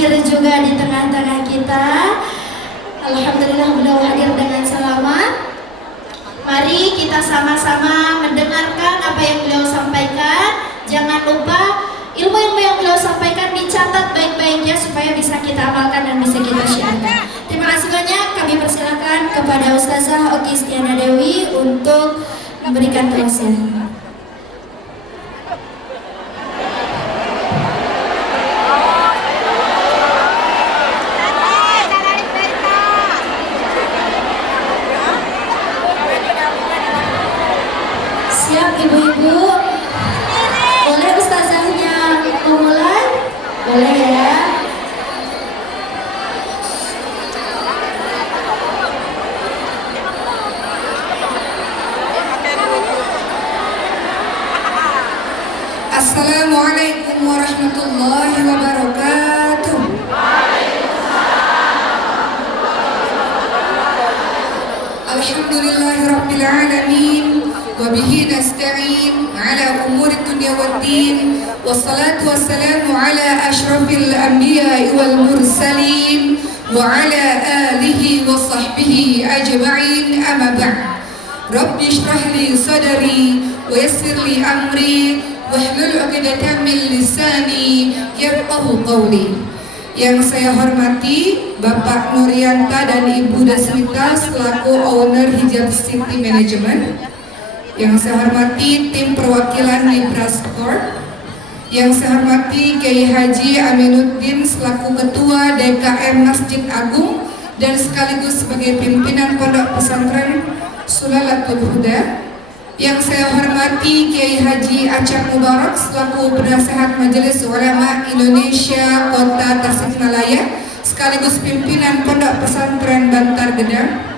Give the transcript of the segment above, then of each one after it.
hadir juga di tengah-tengah kita. Alhamdulillah beliau hadir dengan selamat. Mari kita sama-sama mendengarkan apa yang beliau sampaikan. Jangan lupa ilmu-ilmu yang beliau sampaikan dicatat baik-baiknya supaya bisa kita amalkan dan bisa kita syiarkan. Terima kasih banyak. Kami persilakan kepada Ustazah Oki Stiana Dewi untuk memberikan tausiah. Siap ibu-ibu? Boleh ustazahnya memulai? Boleh ya? Assalamualaikum warahmatullahi wabarakatuh. Alhamdulillahi rabbil alamin. Wabihi nasta'in ala umuri dunya waddin. Wassalatu wassalamu ala ashrafil anbiya'i wal mursalin wa ala alihi wa sahbihi ajma'in, amma ba'd. Rabbi shrah li sadri wa yassir li amri wahlul 'uqdatam min lisani yafqahu qawli. Yang saya hormati Bapak Nurianta dan Ibu Deswita selaku owner Hijab City Management. Yang saya hormati tim perwakilan di Praskor. Yang saya hormati Kiai Haji Aminuddin selaku Ketua DKM Masjid Agung dan sekaligus sebagai pimpinan Pondok Pesantren Sulalatul Huda. Yang saya hormati Kiai Haji Acap Mubarak selaku Penasehat Majelis Ulama Indonesia Kota Tasikmalaya sekaligus pimpinan Pondok Pesantren Bantar Gedang.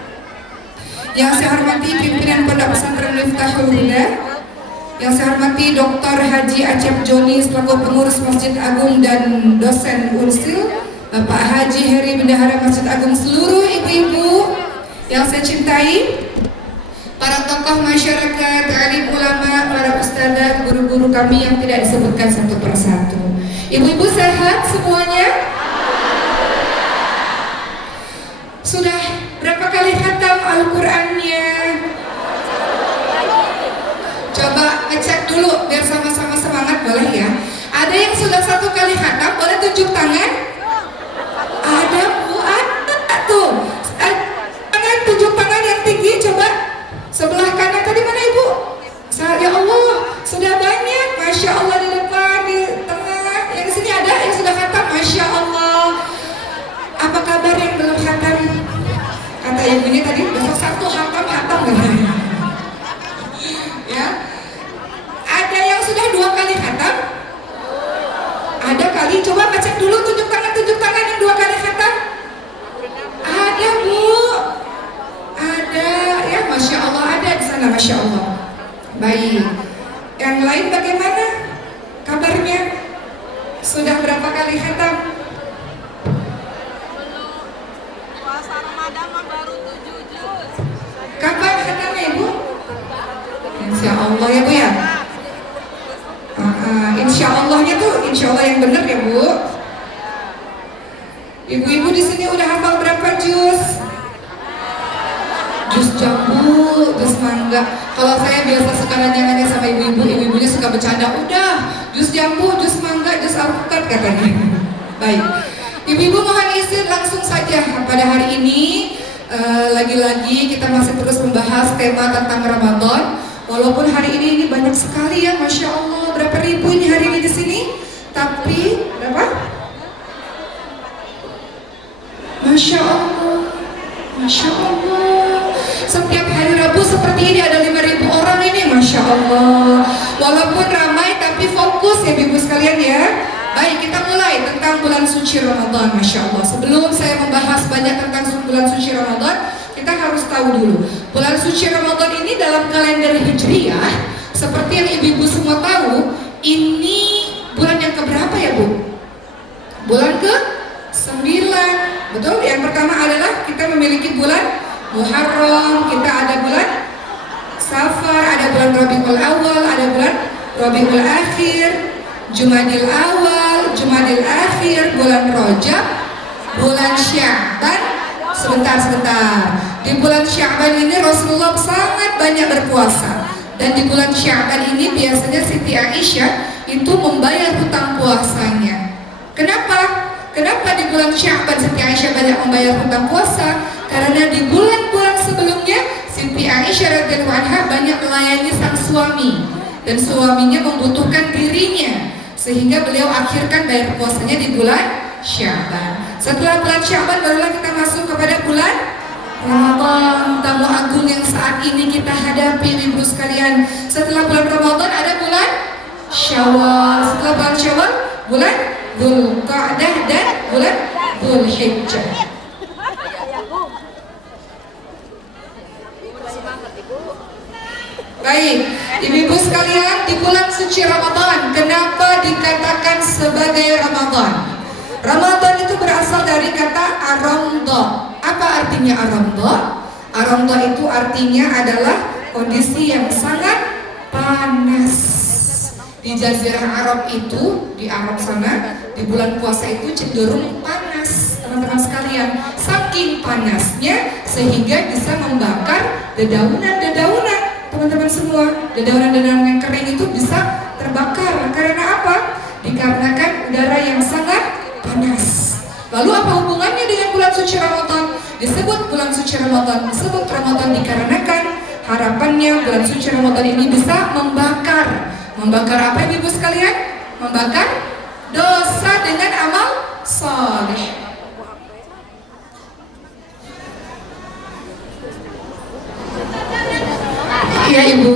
Yang saya hormati pimpinan Pondok Pesantren Miftahul Huda. Yang saya hormati Dr. Haji Acep Joni selaku pengurus Masjid Agung dan dosen Unsil. Bapak Haji Heri Bendahara Masjid Agung, seluruh ibu-ibu yang saya cintai, para tokoh masyarakat, alim ulama, para ustadzah, guru-guru kami yang tidak disebutkan satu persatu. Ibu-ibu sehat semuanya? Sudah berapa kali khatam Al-Qur'annya? Coba ngecek dulu biar sama-sama semangat, boleh ya? Ada yang sudah satu kali khatam, boleh tunjuk tangan? Ada Bu, ada tuh. Tangan, tunjuk tangan yang tinggi, coba. Sebelah kanan tadi mana ibu? Ya Allah, sudah banyak. Masya Allah di depan, di tengah. Yang di sini ada yang sudah khatam, Masya Allah. Apa kabar yang belum khatam? Kata yang ini tadi, besok Sabtu khatam ya. Ada yang sudah 2 kali khatam? Ada kali, coba cek dulu, tunjuk tangan yang 2 kali khatam. Ada Bu. Ada ya, Masya Allah, ada di sana, Masya Allah. Baik. Yang lain bagaimana kabarnya? Sudah berapa kali khatam? Puasa Ramadan baru 7 juz. Kapan khatamnya Ibu? Insya Allah ya Bu ya. Insya Allahnya tuh Insya Allah yang benar ya Bu. Ibu-ibu di sini udah hafal berapa juz? Jus jambu, jus mangga. Kalau saya biasa suka nanya-nanya sama ibu-ibu, ibu-ibunya suka bercanda. Udah, jus jambu, jus mangga, jus alpukat katanya. Baik, ibu-ibu mohon izin langsung saja pada hari ini. Lagi-lagi kita masih terus membahas tema tentang Ramadan. Walaupun hari ini banyak sekali ya, Masya Allah. Berapa ribu ini hari ini di sini? Tapi berapa? Masya Allah, Masya Allah. Setiap hari Rabu seperti ini ada 5.000 orang ini, Masya Allah. Walaupun ramai tapi fokus ya ibu sekalian ya. Baik, kita mulai tentang bulan suci Ramadan, Masya Allah. Sebelum saya membahas banyak tentang bulan suci Ramadan, kita harus tahu dulu bulan suci Ramadan ini dalam kalender Hijriyah, seperti yang ibu-ibu semua tahu, ini bulan yang keberapa ya Bu? Bulan ke-9. Betul? Yang pertama adalah kita memiliki bulan Muharram, kita ada bulan Safar, ada bulan Rabiul Awal, ada bulan Rabiul Akhir, Jumadil Awal, Jumadil Akhir, bulan Rajab, bulan Sya'ban. Sebentar. Di bulan Sya'ban ini Rasulullah sangat banyak berpuasa. Dan di bulan Sya'ban ini biasanya Siti Aisyah itu membayar hutang puasanya. Kenapa? Kenapa di bulan Sya'ban Siti Aisyah banyak membayar hutang puasa? Karena di bulan-bulan sebelumnya Siti Aisyah radhiyallahu anha banyak melayani sang suami dan suaminya membutuhkan dirinya, sehingga beliau akhirkan bayar puasanya di bulan Sya'ban. Setelah bulan Sya'ban barulah kita masuk kepada bulan Ramadan, tamu agung yang saat ini kita hadapi ibu sekalian. Setelah bulan Ramadan ada bulan Syawal. Setelah bulan Syawal bulan Dzulqa'dah dan bulan Dzulhijjah. Baik, ibu-ibu sekalian, di bulan suci Ramadan, kenapa dikatakan sebagai Ramadan? Ramadan itu berasal dari kata aramda. Apa artinya aramda? Aramda itu artinya adalah kondisi yang sangat panas. Di Jazirah Arab itu, di Arab sana, di bulan puasa itu cenderung panas, teman-teman sekalian. Saking panasnya sehingga bisa membakar dedaunan-dedaunan, teman-teman semua. Dedaunan-dedaunan yang kering itu bisa terbakar. Karena apa? Dikarenakan udara yang sangat panas. Lalu apa hubungannya dengan bulan suci Ramadan? Disebut bulan suci Ramadan, disebut Ramadan dikarenakan harapannya bulan suci Ramadan ini bisa membakar. Membakar apa ibu sekalian? Membakar dosa dengan amal saleh. Iya ibu.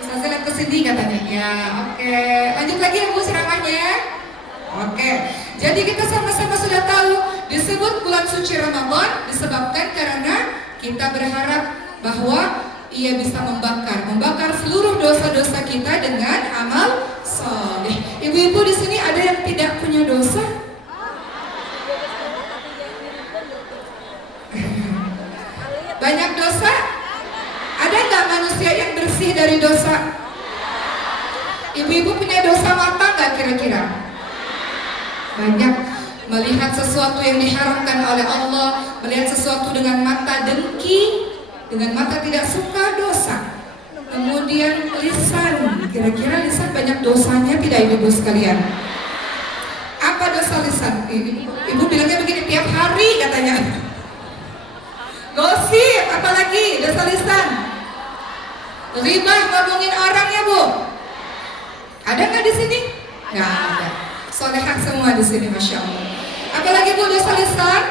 Ustazah lihat kesini katanya. Ya oke. Lanjut lagi ibu ceramahnya. Oke. Jadi kita sama-sama sudah tahu disebut bulan suci Ramadan disebabkan karena kita berharap bahwa ia bisa membakar seluruh dosa-dosa kita dengan amal saleh. Ibu-ibu di sini ada yang tidak punya dosa? Banyak dosa? Ada nggak manusia yang bersih dari dosa? Ibu-ibu punya dosa mata nggak kira-kira? Banyak. Melihat sesuatu yang diharamkan oleh Allah, melihat sesuatu dengan mata dengki, dengan mata tidak suka, dosa. Kemudian lisan, kira-kira lisan banyak dosanya tidak ibu sekalian? Apa dosa lisan? Ibu bilangnya begini, tiap hari katanya. Gosip, apalagi dosa lisan. Ghibah, ngomongin orang ya bu. Ada nggak di sini? Nggak ada. Solehah semua di sini, masya Allah. Apalagi bu dosa lisan?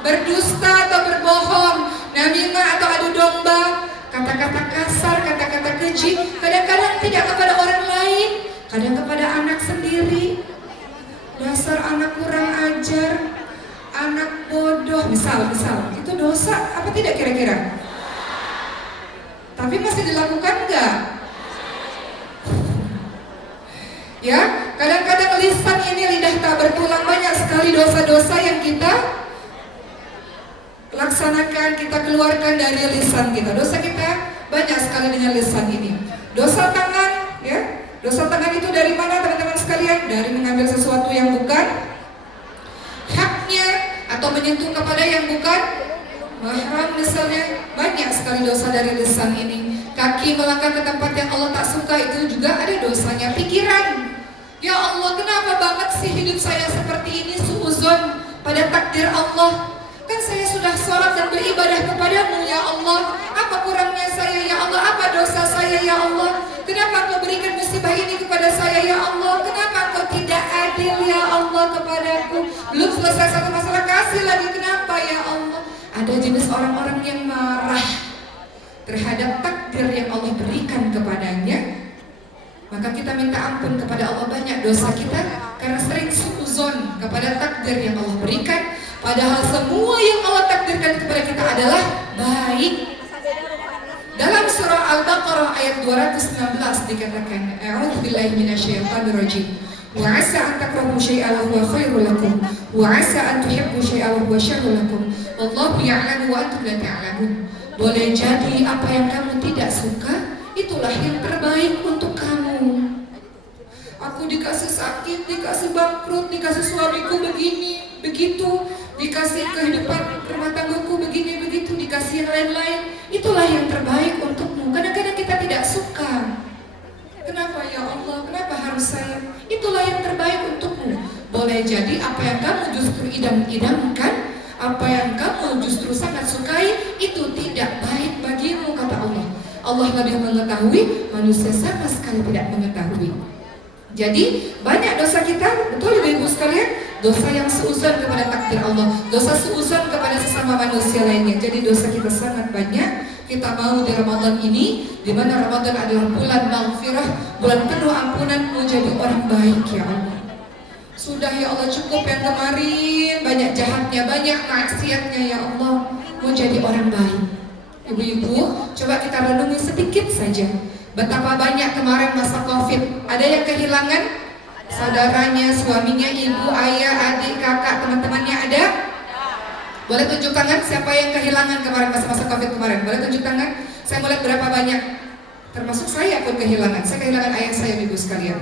Berdusta atau berbohong, namimah atau adu domba, kata-kata kasar, kata-kata keji, kadang-kadang tidak kepada orang lain, kadang kepada anak sendiri. Dasar anak kurang ajar, anak bodoh, misal, itu dosa apa tidak kira-kira? Tapi masih dilakukan enggak? Ya, kadang-kadang lisan ini lidah tak bertulang, banyak sekali dosa-dosa yang kita laksanakan, kita keluarkan dari lisan kita. Dosa kita banyak sekali dengan lisan ini. Dosa tangan, ya. Dosa tangan itu dari mana teman-teman sekalian? Dari mengambil sesuatu yang bukan haknya atau menyentuh kepada yang bukan mahram misalnya. Banyak sekali dosa dari lisan ini. Kaki melangkah ke tempat yang Allah tak suka, itu juga ada dosanya. Pikiran, ya Allah, kenapa banget sih hidup saya seperti ini, suuzon pada takdir Allah. Kan saya sudah sholat dan beribadah kepadamu ya Allah. Apa kurangnya saya ya Allah? Apa dosa saya ya Allah? Kenapa Engkau berikan musibah ini kepada saya ya Allah? Kenapa Engkau tidak adil ya Allah kepadaku? Belum selesai satu masalah, kasih lagi, kenapa ya Allah? Ada jenis orang-orang yang marah terhadap takdir yang Allah berikan kepadanya. Maka kita minta ampun kepada Allah, banyak dosa kita karena sering suuzon kepada takdir yang Allah berikan. Padahal semua yang Allah takdirkan kepada kita adalah baik. Dalam surah Al-Baqarah ayat 216 dikatakan, A'udzubillahi minasyaitonirrajim. Wa 'asa an takrahu syai'an wa huwa khairul lakum, wa 'asa an tuhibbu syai'an wa huwa syarrul lakum. Wallahu ya'lamu wa antum la ta'lamun. Boleh jadi apa yang kamu tidak suka itulah yang terbaik untuk kamu. Aku dikasih sakit, dikasih bangkrut, dikasih suamiku begini, begitu, dikasih kehidupan rumah tanggaku begini, begitu, dikasih yang lain-lain. Itulah yang terbaik untukmu. Kadang-kadang kita tidak suka. Kenapa ya Allah? Kenapa harus saya? Itulah yang terbaik untukmu. Boleh jadi apa yang kamu justru idam-idamkan, apa yang kamu justru sangat sukai, itu tidak baik bagimu, kata Allah. Allah lebih mengetahui, manusia sama sekali tidak mengetahui. Jadi banyak dosa kita, betul ibu-ibu sekalian, dosa yang seuzon kepada takdir Allah, dosa seuzon kepada sesama manusia lainnya. Jadi dosa kita sangat banyak. Kita mau di Ramadan ini, di mana Ramadan adalah bulan maghfirah, bulan penuh ampunan, menjadi orang baik ya Allah. Sudah ya Allah, cukup yang kemarin, banyak jahatnya, banyak maksiatnya ya Allah, mau jadi orang baik. Ibu-ibu, coba kita renungi sedikit saja. Betapa banyak kemarin masa Covid, ada yang kehilangan saudaranya, suaminya, ibu, ayah, adik, kakak, teman-temannya ada? Boleh tunjuk tangan siapa yang kehilangan kemarin masa-masa Covid kemarin? Boleh tunjuk tangan? Saya mau lihat berapa banyak. Termasuk saya pun kehilangan. Saya kehilangan ayah saya, ibu sekalian.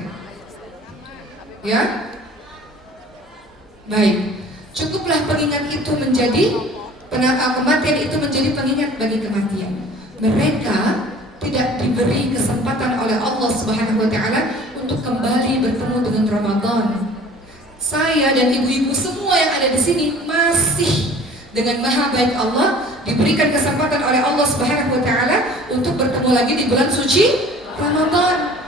Ya? Baik. Cukuplah pengingat itu menjadi kematian itu menjadi pengingat bagi kematian. Mereka tidak diberi kesempatan oleh Allah Subhanahu wa taala untuk kembali bertemu dengan Ramadan. Saya dan ibu-ibu semua yang ada di sini masih dengan maha baik Allah diberikan kesempatan oleh Allah Subhanahu wa taala untuk bertemu lagi di bulan suci Ramadan.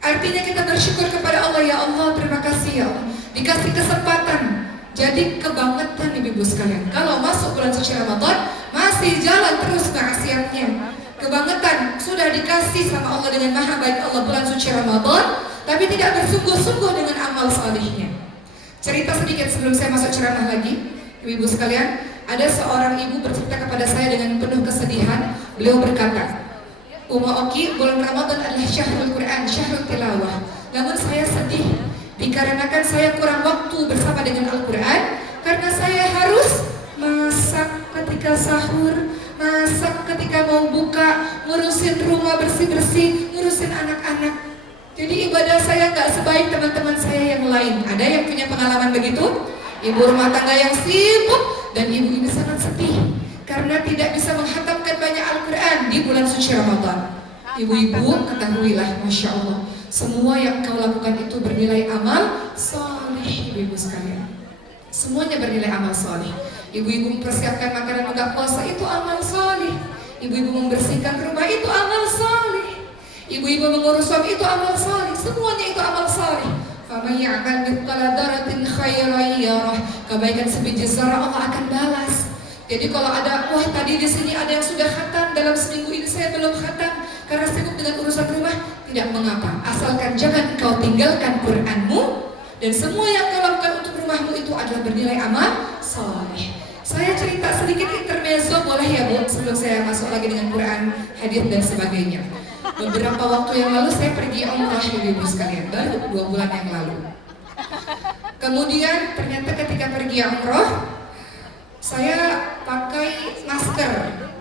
Artinya kita bersyukur kepada Allah, ya Allah, terima kasih ya Allah, dikasih kesempatan. Jadi kebangetan ibu-ibu sekalian, kalau masuk bulan suci Ramadan masih jalan terus maksiatnya. Kebangetan, sudah dikasih sama Allah dengan maha baik Allah bulan suci Ramadan, tapi tidak bersungguh-sungguh dengan amal salihnya. Cerita sedikit sebelum saya masuk ceramah lagi, ibu-ibu sekalian. Ada seorang ibu bercerita kepada saya dengan penuh kesedihan. Beliau berkata, Uma Oki, bulan Ramadan adalah syahrul Quran, syahrul tilawah. Namun saya sedih dikarenakan saya kurang waktu bersama dengan Al-Quran, karena saya harus masak ketika sahur, masak ketika mau buka, ngurusin rumah bersih-bersih, ngurusin anak-anak. Jadi ibadah saya nggak sebaik teman-teman saya yang lain. Ada yang punya pengalaman begitu? Ibu rumah tangga yang sibuk, dan ibu ini sangat sedih karena tidak bisa menghatamkan banyak Al-Quran di bulan suci Ramadan. Ibu-ibu ketahuilah, Masya Allah, semua yang kau lakukan itu bernilai amal soleh, ibu-ibu sekalian. Semuanya bernilai amal soleh. Ibu-ibu mempersiapkan makanan buka puasa, itu amal soleh. Ibu-ibu membersihkan rumah, itu amal soleh. Ibu-ibu mengurus suami, itu amal soleh. Semuanya itu amal soleh. Faman ya'mal mithqala dzarratin khairan yarah. Kebaikan sebiji zarah Allah akan balas. Jadi kalau ada, wah tadi di sini ada yang sudah khatam, dalam seminggu ini saya belum khatam karena sibuk dengan urusan rumah, tidak mengapa. Asalkan jangan kau tinggalkan Quranmu, dan semua yang kau lakukan untuk rumahmu itu adalah bernilai amal soleh. Saya cerita sedikit intermezzo, boleh ya Bu, sebelum saya masuk lagi dengan Quran, hadis dan sebagainya. Beberapa waktu yang lalu saya pergi umrah, ibu-ibu sekalian, baru 2 bulan yang lalu. Kemudian ternyata ketika pergi umrah, saya pakai masker,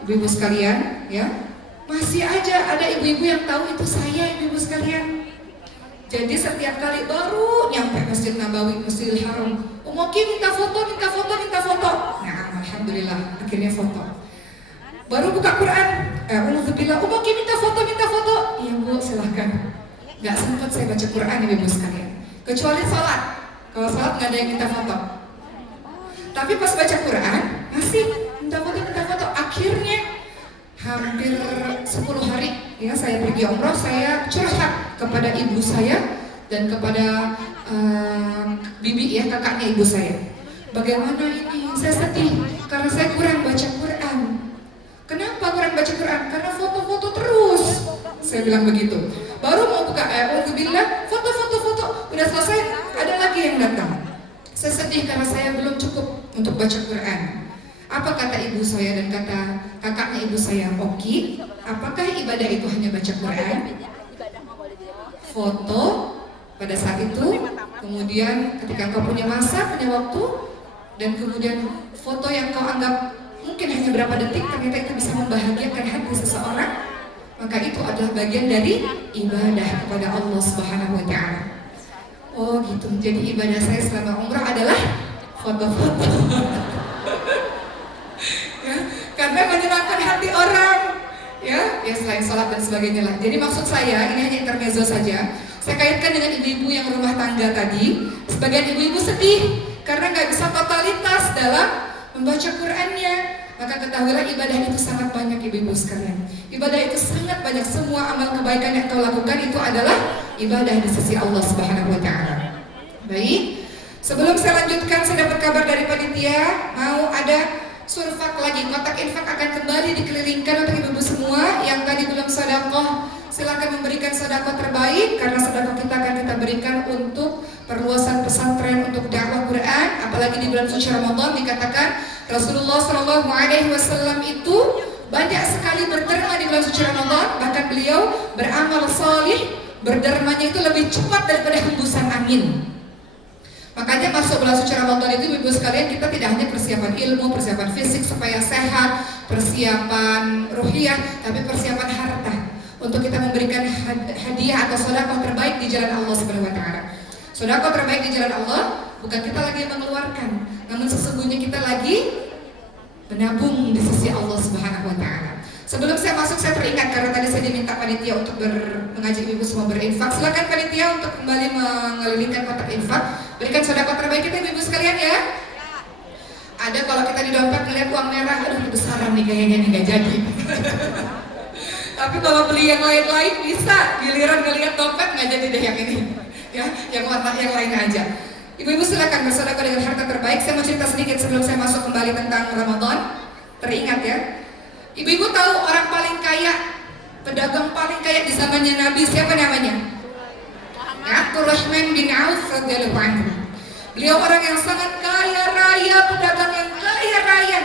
ibu-ibu sekalian, ya. Masih aja ada ibu-ibu yang tahu itu saya, ibu-ibu sekalian. Jadi setiap kali baru nyampe Masjid Nabawi, Masjidil Haram, Umoki minta foto, minta foto, minta foto. Nah, alhamdulillah, akhirnya foto. Baru buka Quran, alhamdulillah, Umoki minta foto, minta foto. Iya Bu, silahkan. Gak sempat saya baca Quran, ibu-ibu sekalian. Kecuali sholat. Kalau sholat nggak ada yang minta foto. Tapi pas baca Quran, masih minta foto. Akhirnya hampir 10 hari ya saya pergi umroh, saya curhat kepada ibu saya dan kepada bibi ya, kakaknya ibu saya. Bagaimana ini? Saya sedih karena saya kurang baca Quran. Kenapa kurang baca Quran? Karena foto-foto terus. Saya bilang begitu. Baru mau buka alhamdulillah, foto. Udah selesai, ada lagi yang datang. Saya sedih karena saya belum cukup untuk baca Quran. Apa kata ibu saya dan kata kakaknya ibu saya, Oki, apakah ibadah itu hanya baca Quran? Foto pada saat itu, kemudian ketika kau punya masa, punya waktu, dan kemudian foto yang kau anggap mungkin hanya berapa detik, ternyata itu bisa membahagiakan hati seseorang. maka itu adalah bagian dari ibadah kepada Allah Subhanahu wa taala. Oh gitu. Jadi ibadah saya selama umrah adalah foto-foto. Ya, karena menyenangkan hati orang. Ya selain sholat dan sebagainya lah. Jadi maksud saya, ini hanya intermezzo saja. Saya kaitkan dengan ibu-ibu yang rumah tangga tadi. Sebagian ibu-ibu sedih karena nggak bisa totalitas dalam membaca Qur'annya. Maka ketahuilah ibadah itu sangat banyak ibu-ibu sekalian. Ibadah itu sangat banyak. Semua amal kebaikan yang kau lakukan itu adalah ibadah di sisi Allah Subhanahu wa taala. Baik. Sebelum saya lanjutkan, saya dapat kabar dari panitia mau ada surfak lagi. Kotak infak akan kembali dikelilingkan untuk ibu-ibu semua yang tadi belum sedekah. Silakan memberikan sedekah terbaik karena sedekah kita akan kita berikan untuk perluasan pesantren untuk dakwah Quran. Apalagi di bulan suci Ramadan dikatakan Rasulullah SAW itu banyak sekali berderma di bulan suci Ramadan. Bahkan beliau beramal salih, berdermanya itu lebih cepat daripada hembusan angin. Makanya masuk bulan suci Ramadan itu ibu sekalian, kita tidak hanya persiapan ilmu, persiapan fisik supaya sehat, persiapan ruhiyah, tapi persiapan harta untuk kita memberikan hadiah atau sedekah terbaik di jalan Allah Subhanahu wa taala. Sedekah terbaik di jalan Allah bukan kita lagi mengeluarkan, namun sesungguhnya kita lagi menabung di sisi Allah Subhanahu wa taala. Sebelum saya masuk, saya teringat karena tadi saya diminta panitia untuk mengajak ibu semua berinfak. Silakan panitia untuk kembali mengelilingkan kotak infak. Berikan sedekah terbaik kita ibu sekalian ya. Ada kalau kita di dompet ngeliat uang merah, aduh besaran nih kayaknya nih nggak jadi. Tapi kalau beli yang lain-lain bisa. Giliran ngeliat dompet nggak jadi deh yang ini. Ya, yang warna yang lain aja. Ibu-ibu silakan bersedekah dengan harta terbaik. Saya mau cerita sedikit sebelum saya masuk kembali tentang Ramadan. Teringat ya. Ibu-ibu tahu orang paling kaya, pedagang paling kaya di zamannya Nabi siapa namanya? Abdurrahman bin Auf radhiyallahu anhu. Beliau orang yang sangat kaya raya, pedagang yang kaya raya,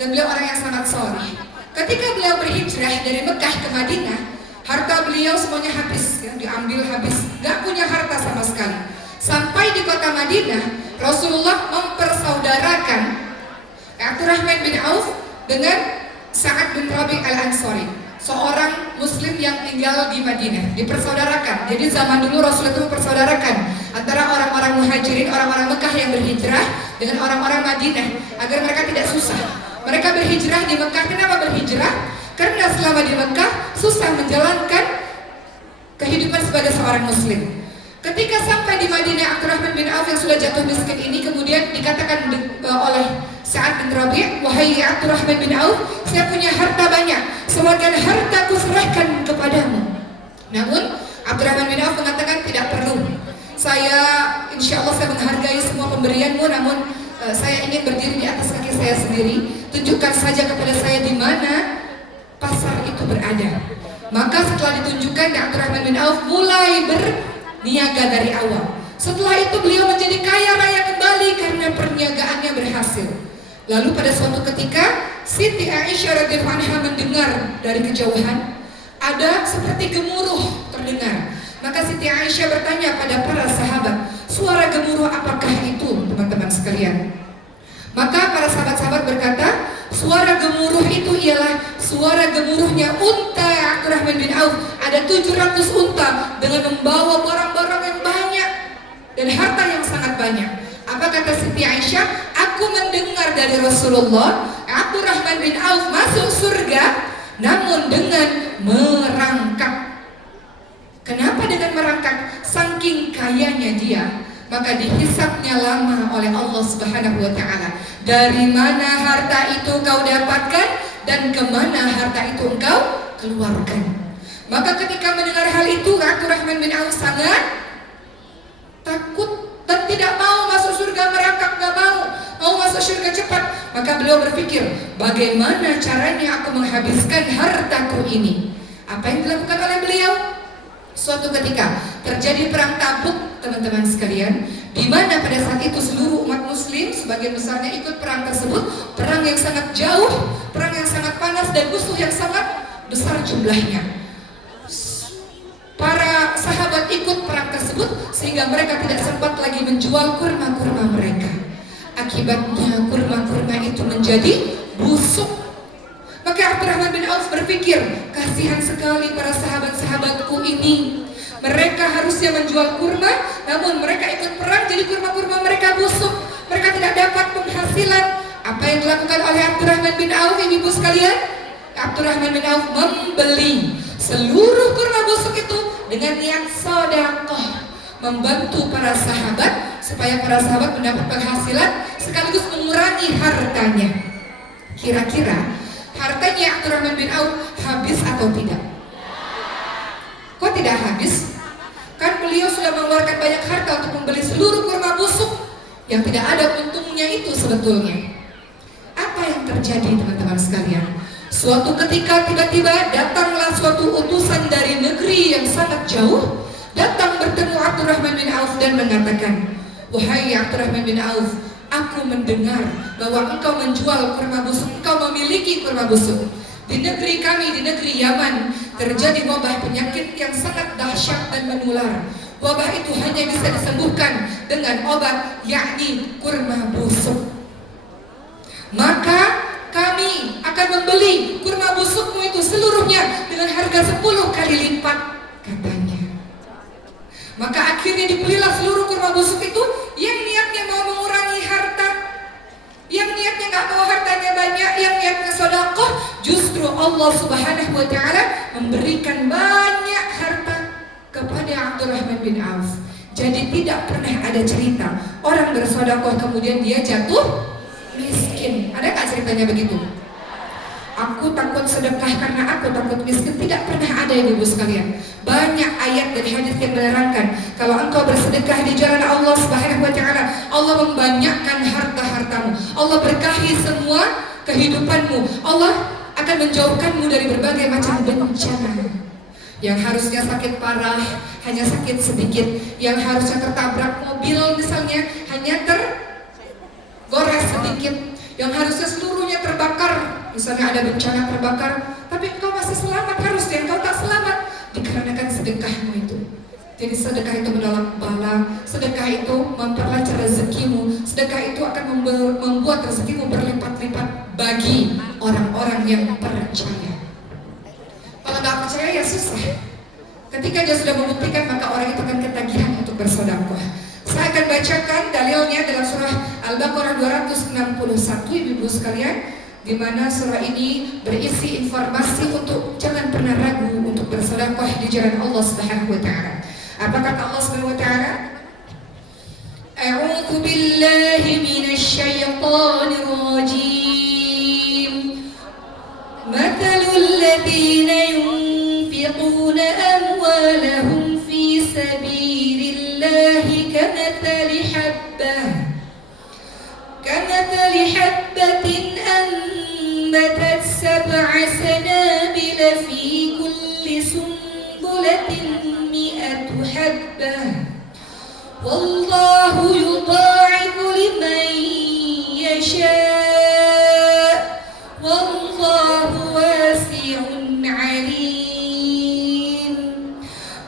dan beliau orang yang sangat soleh. Ketika beliau berhijrah dari Mekah ke Madinah, harta beliau semuanya habis, ya, diambil habis, gak punya harta sama sekali. Sampai di kota Madinah, Rasulullah mempersaudarakan Abdurrahman bin Auf dengan Sa'ad bin Rabi' al-Ansari, seorang muslim yang tinggal di Madinah, dipersaudarakan. Jadi zaman dulu Rasul itu mempersaudarakan antara orang-orang muhajirin, orang-orang Mekah yang berhijrah dengan orang-orang Madinah agar mereka tidak susah. Mereka berhijrah di Mekah. Kenapa berhijrah? Karena selama di Mekah susah menjalankan kehidupan sebagai seorang muslim. Ketika sampai di Madinah, Abdurrahman bin Auf yang sudah jatuh miskin ini kemudian dikatakan oleh Sa'ad bin Rabi', wahai Abdurrahman bin Auf, saya punya harta banyak, sebagian harta ku serahkan kepadamu. Namun Abdurrahman bin Auf mengatakan tidak perlu. Saya insya Allah saya menghargai semua pemberianmu, namun saya ingin berdiri di atas kaki saya sendiri. Tunjukkan saja kepada saya di mana pasar itu berada. Maka setelah ditunjukkan, Abdurrahman bin Auf mulai berniaga dari awal. Setelah itu beliau menjadi kaya raya kembali karena perniagaannya berhasil. Lalu pada suatu ketika Siti Aisyah radhiyallahu anha mendengar dari kejauhan ada seperti gemuruh terdengar. Maka Siti Aisyah bertanya pada para sahabat, suara gemuruh apakah itu teman-teman sekalian? Maka para sahabat-sahabat berkata, suara gemuruh itu ialah suara gemuruhnya unta Abdurrahman bin Auf. Ada 700 unta dengan membawa barang-barang yang banyak dan harta yang sangat banyak. Apa kata Siti Aisyah? Aku mendengar dari Rasulullah, Abdurrahman bin Auf masuk surga namun dengan merangkak. Kenapa dengan merangkak? Saking kayanya dia, maka dihisapnya lama oleh Allah Subhanahu wa taala. Dari mana harta itu kau dapatkan dan kemana harta itu engkau keluarkan. Maka ketika mendengar hal itu, Abdurrahman bin Auf sangat takut dan tidak mau masuk surga, merangkak, gak mau masuk surga cepat. Maka beliau berpikir, bagaimana caranya aku menghabiskan hartaku ini? Apa yang dilakukan oleh beliau? Suatu ketika terjadi perang Tabuk, teman-teman sekalian, di mana pada saat itu seluruh umat muslim sebagian besarnya ikut perang tersebut. Perang yang sangat jauh, perang yang sangat panas dan musuh yang sangat besar jumlahnya. Para sahabat ikut perang tersebut sehingga mereka tidak sempat lagi menjual kurma-kurma mereka. Akibatnya kurma-kurma itu menjadi busuk. Maka Maka Abdurrahman bin Auf berpikir, kasihan sekali para sahabat-sahabatku ini. Mereka harusnya menjual kurma, namun mereka ikut perang, jadi kurma-kurma mereka busuk. Mereka tidak dapat penghasilan. Apa yang dilakukan oleh Abdurrahman bin Auf, ibu sekalian? Abdurrahman bin Auf membeli seluruh kurma busuk itu dengan niat sedekah, membantu para sahabat supaya para sahabat mendapat penghasilan sekaligus mengurangi hartanya. Kira-kira hartanya Abdurrahman bin Auf habis atau tidak? Kok tidak habis? Kan beliau sudah mengeluarkan banyak harta untuk membeli seluruh kurma busuk yang tidak ada untungnya itu sebetulnya. Apa yang terjadi teman-teman sekalian? Suatu ketika tiba-tiba datanglah suatu utusan dari negeri yang sangat jauh, datang bertemu Abdurrahman bin Auf dan mengatakan, wahai Abdurrahman bin Auf, aku mendengar bahwa engkau menjual kurma busuk, engkau memiliki kurma busuk. Di negeri kami, di negeri Yaman, terjadi wabah penyakit yang sangat dahsyat dan menular. Wabah itu hanya bisa disembuhkan dengan obat, yakni kurma busuk. Maka kami akan membeli kurma busukmu itu seluruhnya dengan harga 10 kali lipat, katanya. Maka akhirnya dibelilah seluruh kurma busuk itu. Yang niatnya mau mengurangi harta, yang niatnya gak mau hartanya banyak, yang niatnya sedekah, justru Allah Subhanahu wa ta'ala memberikan banyak harta kepada Abdurrahman bin Auf. Jadi tidak pernah ada cerita orang bersedekah kemudian dia jatuh miskin. Ada gak ceritanya begitu? Aku takut sedekah karena aku takut miskin. Tidak pernah ada, ibu sekalian. Banyak ayat dan hadis yang menerangkan kalau engkau bersedekah di jalan Allah Subhanahu wa ta'ala, Allah membanyakkan harta-hartamu, Allah berkahi semua kehidupanmu, Allah akan menjauhkanmu dari berbagai macam bencana. Yang harusnya sakit parah hanya sakit sedikit, yang harusnya tertabrak mobil misalnya hanya tergores sedikit, yang harusnya seluruhnya terbakar, misalnya ada bencana terbakar, tapi engkau masih selamat, harusnya engkau tak selamat dikarenakan sedekahmu itu. Jadi sedekah itu menolak bala, sedekah itu memperlancar rezekimu, sedekah itu akan membuat rezekimu berlipat-lipat bagi orang-orang yang percaya. Kalau nggak percaya ya susah. Ketika dia sudah membuktikan, maka orang itu akan ketagihan untuk bersedekah. Saya akan bacakan dalilnya dalam surah Al-Baqarah 261, ibu-ibu sekalian, di mana surah ini berisi informasi untuk jangan pernah ragu untuk bersedekah di jalan Allah Subhanahu wa ta'ala. Apa kata Allah Subhanahu wa ta'ala? A'udzu billahi minasyaitonir rajim. Mathalul ladzina yunfiquna amwalahum fi sabilillahi kamathali habbatin anbatat sab'a sanabila fi kulli sunbulatin mi'atu habbah wallahu yudha'ifu liman yasha' wallahu wasi'un 'alim.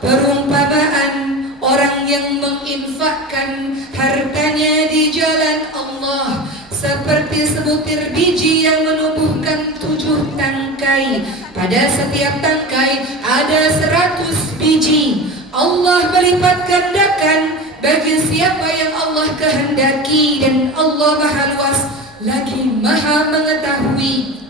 Perumpamaan orang yang menginfakkan hartanya di jalan Allah seperti sebutir biji yang menumbuhkan 7 tangkai. Pada setiap tangkai ada 100 biji. Allah melipat gandakan bagi siapa yang Allah kehendaki, dan Allah Maha Luas lagi Maha Mengetahui.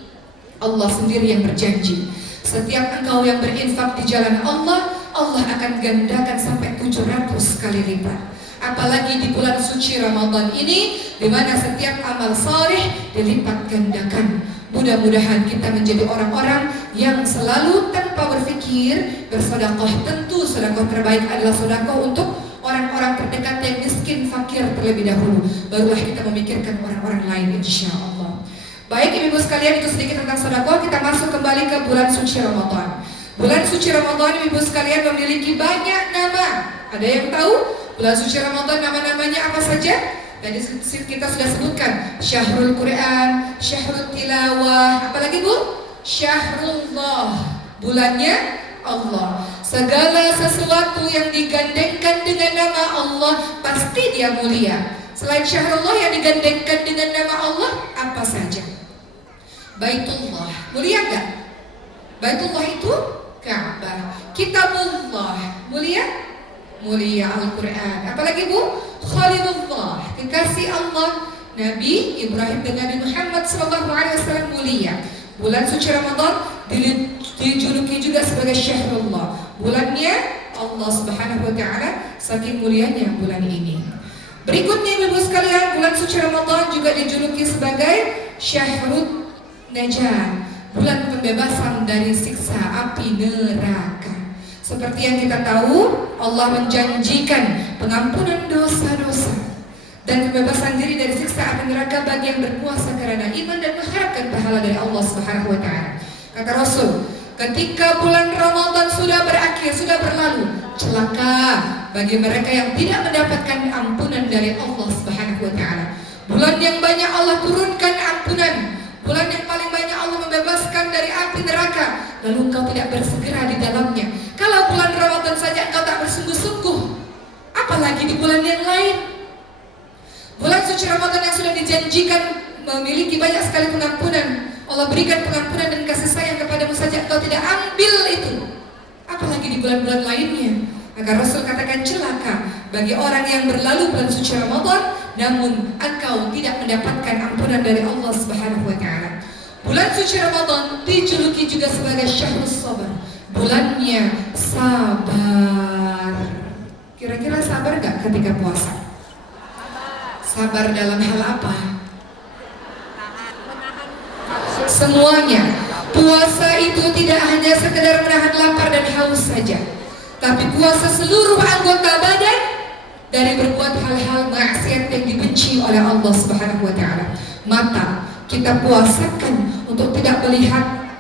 Allah sendiri yang berjanji, setiap engkau yang berinfak di jalan Allah, Allah akan gandakan sampai 700 kali lipat. Apalagi di bulan suci Ramadan ini, di mana setiap amal saleh dilipat gandakan. Mudah-mudahan kita menjadi orang-orang yang selalu tanpa berpikir bersedekah. Tentu sedekah terbaik adalah sedekah untuk orang-orang terdekat yang miskin, fakir terlebih dahulu. Barulah kita memikirkan orang-orang lain, insya Allah. Baik ibu-ibu sekalian, itu sedikit tentang sedekah. Kita masuk kembali ke bulan suci Ramadan. Bulan suci Ramadan, ibu-ibu sekalian, memiliki banyak nama. Ada yang tahu bulan suci Ramadan nama-namanya apa saja? Tadi kita sudah sebutkan, Syahrul Quran, Syahrul Tilawah, apalagi bu? Syahrullah, bulannya Allah. Segala sesuatu yang digandengkan dengan nama Allah pasti dia mulia. Selain Syahrullah yang digandengkan dengan nama Allah, apa saja? Baitullah. Mulia nggak? Baitullah itu Ka'bah. Kitabullah. Mulia? Mulia Al-Quran. Apalagi Bu? Khalilullah, kekasih Allah. Nabi Ibrahim dan Nabi Muhammad SAW mulia. Bulan suci Ramadan dijuluki juga sebagai Syahrullah. Bulannya Allah Subhanahu wa Ta'ala, saking mulianya bulan ini. Berikutnya Ibu sekalian, bulan suci Ramadan juga dijuluki sebagai Syahrul Najah, bulan pembebasan dari siksa api neraka. Seperti yang kita tahu, Allah menjanjikan pengampunan dosa-dosa dan kebebasan diri dari siksa api neraka bagi yang berpuasa karena iman dan mengharapkan pahala dari Allah Subhanahu wa Ta'ala. Kata Rasul, ketika bulan Ramadan sudah berakhir, sudah berlalu, celaka bagi mereka yang tidak mendapatkan ampunan dari Allah Subhanahu wa Ta'ala. Bulan yang banyak Allah turunkan ampunan, bulan yang paling banyak Allah membebaskan dari api neraka, lalu engkau tidak bersegera di dalamnya. Kalau bulan Ramadan saja engkau tak bersungguh-sungguh, apalagi di bulan yang lain. Bulan suci Ramadan yang sudah dijanjikan memiliki banyak sekali pengampunan, Allah berikan pengampunan dan kasih sayang kepadamu saja engkau tidak ambil itu, apalagi di bulan-bulan lainnya. Maka Rasul katakan celaka bagi orang yang berlalu bulan suci Ramadan namun engkau tidak mendapatkan ampunan dari Allah Subhanahu wa Ta'ala. Bulan suci Ramadan dijuluki juga sebagai Syahrus Sabar, bulannya sabar. Kira-kira sabar gak ketika puasa? Sabar dalam hal apa? Semuanya. Puasa itu tidak hanya sekedar menahan lapar dan haus saja, tapi puasa seluruh anggota badan dari berbuat hal-hal maksiat yang dibenci oleh Allah Subhanahu wa Ta'ala. Mata kita puasakan untuk tidak melihat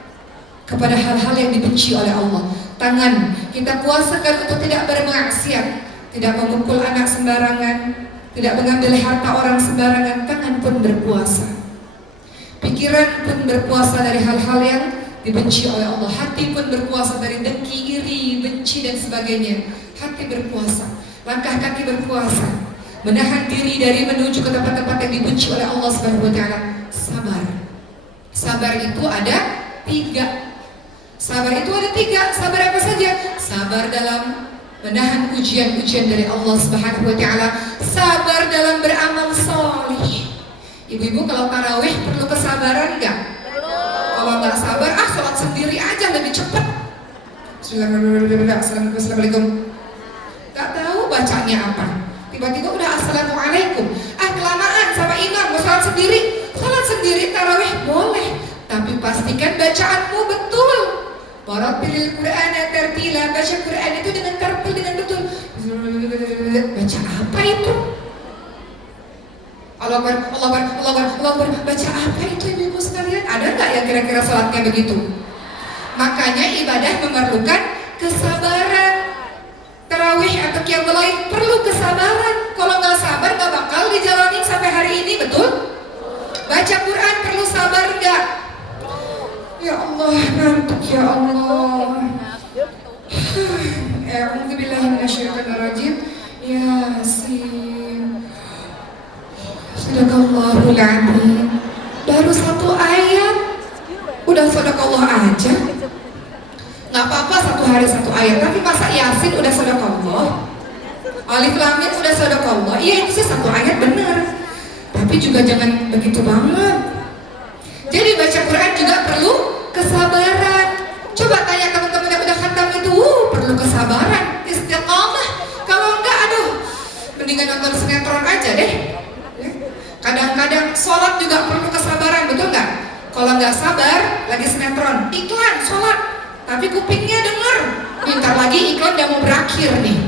kepada hal-hal yang dibenci oleh Allah. Tangan kita puasakan untuk tidak bermaksiat, tidak memukul anak sembarangan, tidak mengambil harta orang sembarangan. Tangan pun berpuasa. Pikiran pun berpuasa dari hal-hal yang dibenci oleh Allah. Hati pun berpuasa dari dengki, iri, benci dan sebagainya. Hati berpuasa. Langkah kaki berpuasa, menahan diri dari menuju ke tempat-tempat yang dibenci oleh Allah Subhanahu wa Ta'ala. Sabar. Sabar itu ada 3. Sabar itu ada 3. Sabar apa saja? Sabar dalam menahan ujian-ujian dari Allah Subhanahu wa Ta'ala. Sabar dalam beramal salih. Ibu-ibu kalau tarawih perlu kesabaran nggak? Kalau nggak sabar, sholat sendiri aja lebih cepat. Assalamualaikum. Gak tahu bacanya apa, tiba-tiba udah assalamualaikum. Kelamaan sama imam, mau sholat sendiri. Sholat sendiri tarawih boleh, tapi pastikan bacaanmu betul. Warattilil Qur'ana tartila, baca Quran itu dengan tartil, dengan betul. Baca apa itu? Allah Akbar, baca apa itu ibu-ibu sekalian? Ada nggak yang kira-kira sholatnya begitu? Makanya ibadah memerlukan kesabaran. Tarawih atau qiyamul lail perlu kesabaran. Kalau nggak sabar nggak bakal dijalani sampai hari ini, betul? Baca Quran perlu sabar nggak? Ya Allah, ngantuk ya Allah. A'udzubillahi minasyaitonirrajim. Yasin. Sadaqallahul adzim. Baru 1 ayat udah sadaqallah aja. Nggak apa-apa 1 hari 1 ayat, tapi masa Yasin udah sadaqallah, Alif Lam Mim udah sadaqallah. Iya itu sih 1 ayat benar, tapi juga jangan begitu banget. Jadi baca Quran juga perlu kesabaran. Coba tanya teman-teman yang udah khatam itu, perlu kesabaran, istiqamah. Kalau enggak, aduh, mendingan nonton sinetron aja deh. Kadang-kadang sholat juga perlu kesabaran, betul nggak? Kalau nggak sabar, lagi sinetron, iklan, sholat, tapi kupingnya denger, bentar lagi iklan udah mau berakhir nih.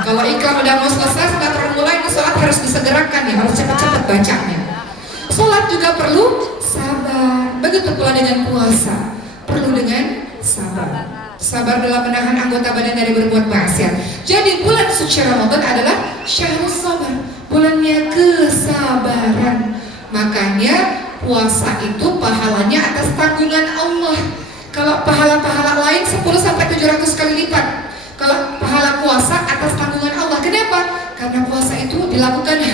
Kalau iklan udah mau selesai, sinetron mulai, ini sholat harus disegerakan ya, harus cepat-cepat bacanya. Sholat juga perlu sabar, begitu pula dengan puasa, perlu dengan sabar. Sabar dalam menahan anggota badan dari berbuat maksiat. Jadi bulan suci Ramadan adalah Syahrus Sabar, bulannya kesabaran. Makanya puasa itu pahalanya atas tanggungan Allah. Kalau pahala-pahala lain 10-700 kali lipat. Kalau pahala puasa atas tanggungan Allah. Kenapa? Karena puasa itu dilakukan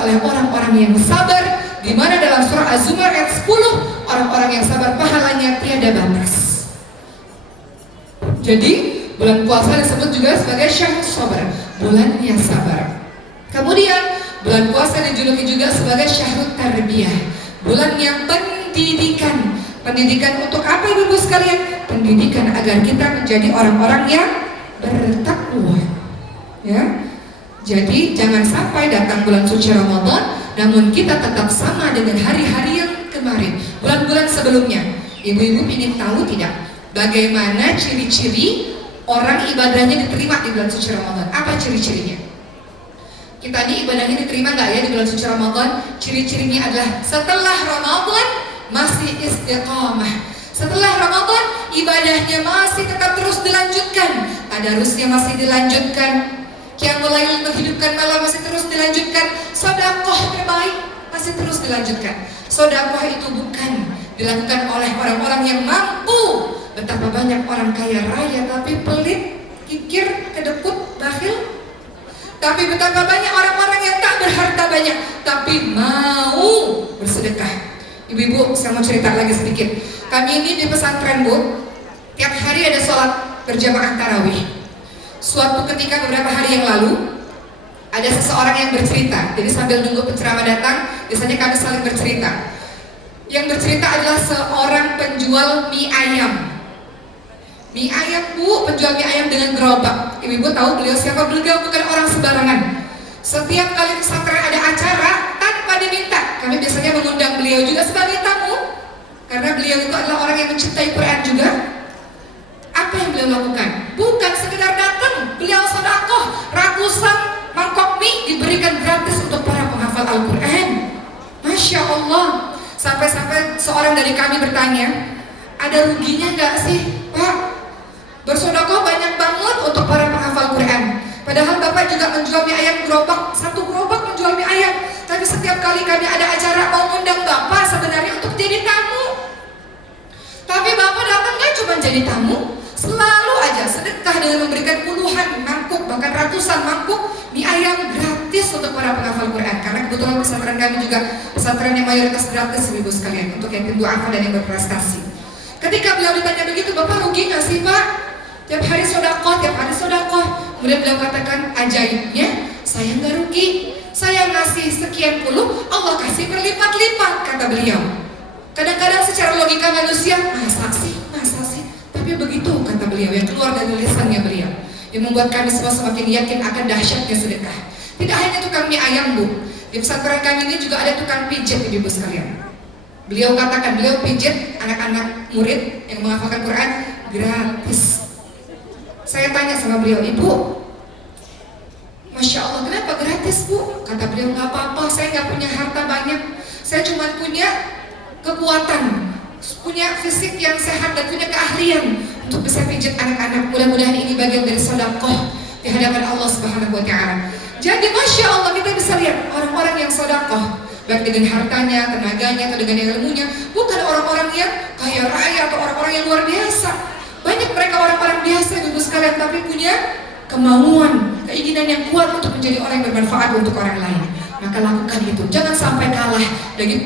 oleh orang-orang yang sabar di mana dalam surah Az-Zumar ayat 10, orang-orang yang sabar pahalanya tiada batas. Jadi bulan puasa disebut juga sebagai syahrul sabar, bulan yang sabar. Kemudian bulan puasa dijuluki juga sebagai syahrul tarbiyah, bulan yang pendidikan. Pendidikan untuk apa ibu-ibu sekalian? Pendidikan agar kita menjadi orang-orang yang bertakwa. Ya. Jadi jangan sampai datang bulan suci Ramadan namun kita tetap sama dengan hari-hari yang kemarin, bulan-bulan sebelumnya. Ibu-ibu ingin tahu tidak bagaimana ciri-ciri orang ibadahnya diterima di bulan suci Ramadan? Apa ciri-cirinya? Kita ini ibadahnya diterima nggak ya di bulan suci Ramadan? Ciri-cirinya adalah setelah Ramadan masih istiqamah. Setelah Ramadan ibadahnya masih tetap terus dilanjutkan, tadarusnya masih dilanjutkan, qiyamul lail menghidupkan malam masih terus dilanjutkan, sedekah terbaik masih terus dilanjutkan. Sedekah itu bukan dilakukan oleh orang-orang yang mampu. Betapa banyak orang kaya raya tapi pelit, kikir, kedekut, bakhil. Tapi betapa banyak orang-orang yang tak berharta banyak tapi mau bersedekah. Ibu-ibu, saya mau cerita lagi sedikit. Kami ini di pesantren, Bu, tiap hari ada sholat berjamaah tarawih. Suatu ketika beberapa hari yang lalu ada seseorang yang bercerita. Jadi sambil nunggu penceramah datang, biasanya kami saling bercerita. Yang bercerita adalah seorang penjual mie ayam. Mie ayam, Bu, penjual mie ayam dengan gerobak. Ibu-ibu tahu beliau siapa? Beliau bukan orang sembarangan. Setiap kali pesantren ada acara tanpa diminta, kami biasanya mengundang beliau juga sebagai tamu, karena beliau itu adalah orang yang mencintai Quran juga. Apa yang beliau lakukan? Bukan sekedar datang, beliau sedekah ratusan mangkok mie diberikan gratis untuk para penghafal Al-Quran. Masya Allah. Sampai-sampai seorang dari kami bertanya, ada ruginya nggak sih, Pak? Bersedekah banyak banget untuk para penghafal Quran. Padahal Bapak juga menjual mie ayam gerobak, satu gerobak menjual mie ayam. Tapi setiap kali kami ada acara mau undang Bapak sebenarnya untuk jadi tamu. Tapi Bapak datang nggak cuma jadi tamu, selalu aja sedekah dengan memberikan puluhan mangkuk, bahkan ratusan mangkuk mie ayam gratis untuk para penghafal Quran. Karena kebetulan pesantren kami juga pesantren yang mayoritas gratis, ibu sekalian, untuk yang duafa dan yang berprestasi. Ketika beliau ditanya begitu, Bapak rugi nggak sih, Pak? Tiap hari sedekah, tiap hari sedekah. Kemudian beliau katakan, ajaibnya saya nggak rugi. Saya ngasih sekian puluh, Allah kasih berlipat-lipat, kata beliau. Kadang-kadang secara logika manusia, masa sih? Tapi begitu kata beliau yang keluar dari lisannya beliau, yang membuat kami semua semakin yakin akan dahsyatnya sedekah. Tidak hanya tukang mie ayam, Bu. Di pesantren kami ini juga ada tukang pijat, ibu sekalian. Beliau katakan, beliau pijat anak-anak murid yang menghafalkan Quran gratis. Saya tanya sama beliau, Ibu, Masya Allah, kenapa gratis, Bu? Kata beliau, nggak apa-apa, saya nggak punya harta banyak. Saya cuma punya kekuatan, punya fisik yang sehat dan punya keahlian untuk bisa pijat anak-anak. Mudah-mudahan ini bagian dari sedekah di hadapan Allah Subhanahu wa Ta'ala. Jadi Masya Allah, kita bisa lihat orang-orang yang sedekah, baik dengan hartanya, tenaganya, atau dengan ilmunya, bukan orang-orang yang kaya raya atau orang-orang yang luar biasa. Banyak mereka orang-orang biasa, ibu sekalian, tapi punya kemauan, keinginan yang kuat untuk menjadi orang yang bermanfaat untuk orang lain. Maka lakukan itu, jangan sampai kalah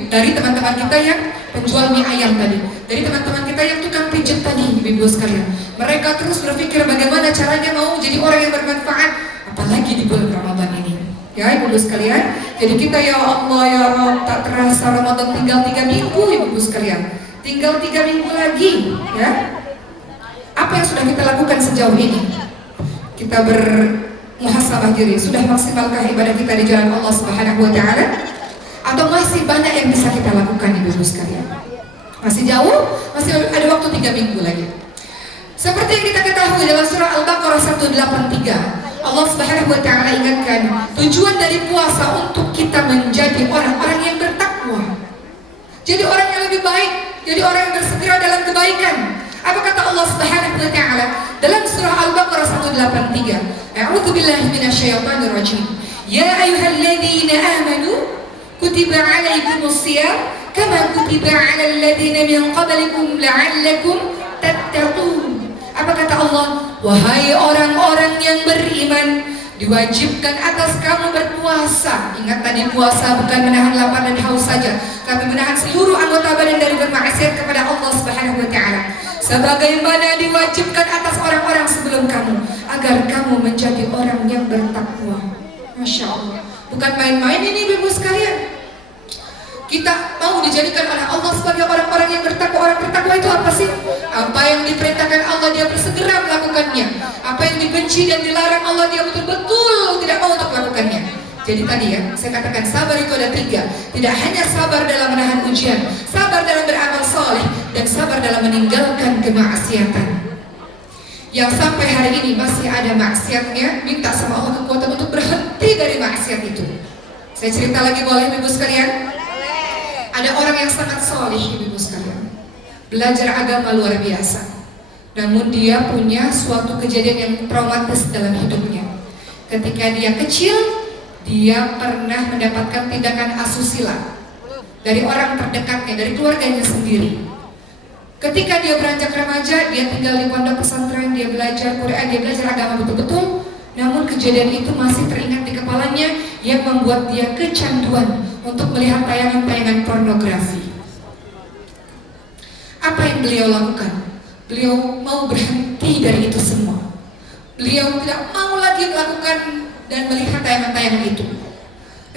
dari teman-teman kita yang penjual mie ayam tadi, dari teman-teman kita yang tukang pijat tadi, ibu sekalian. Mereka terus berpikir bagaimana caranya mau menjadi orang yang bermanfaat, apalagi di bulan Ramadan ini. Ya ibu sekalian, jadi kita ya Allah ya Rabb, tak terasa Ramadan tinggal 3 minggu, ibu sekalian. Tinggal 3 minggu lagi, ya. Apa yang sudah kita lakukan sejauh ini? Kita bermuhasabah diri, sudah maksimalkah ibadah kita di jalan Allah Subhanahu wa Ta'ala? Atau masih banyak yang bisa kita lakukan, ibu sekalian? Masih jauh? Masih ada waktu 3 minggu lagi. Seperti yang kita ketahui dalam surah Al-Baqarah 183, Allah Subhanahu wa Ta'ala ingatkan tujuan dari puasa untuk kita menjadi orang-orang yang bertakwa, jadi orang yang lebih baik, jadi orang yang bersegera dalam kebaikan. Apa kata Allah Subhanahu wa Ta'ala dalam surah Al-Baqarah 183? A'udzu billahi minasyaitonir rajim. Ya ayyuhalladzina amanu kutiba 'alaikumus shiyam kama kutiba 'alal ladzina min qablikum la'allakum tattaqun. Apa kata Allah? Wahai orang-orang yang beriman, Diwajibkan atas kamu berpuasa. Ingat tadi puasa bukan menahan lapar dan haus saja, tapi menahan seluruh anggota badan dari bermaksiat kepada Allah Subhanahu wa taala. Sebagaimana diwajibkan atas orang-orang sebelum kamu, agar kamu menjadi orang yang bertakwa. Masya Allah. Bukan main-main ini Ibu sekalian. Kita mau dijadikan oleh Allah sebagai orang-orang yang bertakwa. Orang bertakwa itu apa sih? Apa yang diperintahkan Allah dia bersegera melakukannya. Apa yang dibenci dan dilarang Allah dia betul-betul tidak mau untuk melakukannya. Jadi tadi ya, saya katakan sabar itu ada 3. Tidak hanya sabar dalam menahan ujian, sabar dalam beramal soleh, dan sabar dalam meninggalkan kemaksiatan. Yang sampai hari ini masih ada maksiatnya, minta sama Allah kekuatan untuk berhenti dari maksiat itu. Saya cerita lagi boleh Ibu sekalian? Ada orang yang sangat soleh Ibu sekalian, belajar agama luar biasa, namun dia punya suatu kejadian yang traumatis dalam hidupnya. Ketika dia kecil, dia pernah mendapatkan tindakan asusila dari orang terdekatnya, dari keluarganya sendiri. Ketika dia beranjak remaja, dia tinggal di pondok pesantren, dia belajar Quran, dia belajar agama betul-betul. Namun kejadian itu masih teringat di kepalanya, yang membuat dia kecanduan untuk melihat tayangan-tayangan pornografi. Apa yang beliau lakukan? Beliau mau berhenti dari itu semua. Beliau tidak mau lagi melakukan dan melihat tayangan-tayangan itu.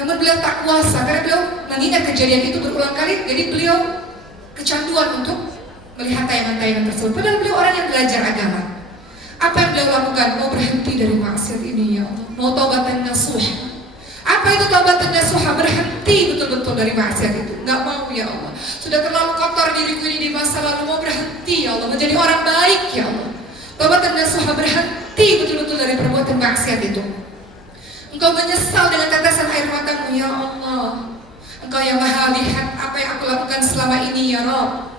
Namun beliau tak kuasa karena beliau mengingat kejadian itu berulang kali. Jadi beliau kecanduan untuk melihat tayangan-tayangan tersebut. Padahal beliau orang yang belajar agama. Apa yang beliau lakukan? Mau berhenti dari maksiat ini ya Allah. Mau taubatan nasuh. Apa itu taubatan nasuh? Berhenti betul-betul dari maksiat itu. Nggak mau ya Allah. Sudah terlalu kotor diriku ini di masa lalu. Mau berhenti ya Allah. Menjadi orang baik ya Allah. Taubatan nasuh, berhenti betul-betul dari perbuatan maksiat itu. Engkau menyesal dengan tetesan air matamu ya Allah. Engkau yang maha lihat apa yang aku lakukan selama ini ya Rabb.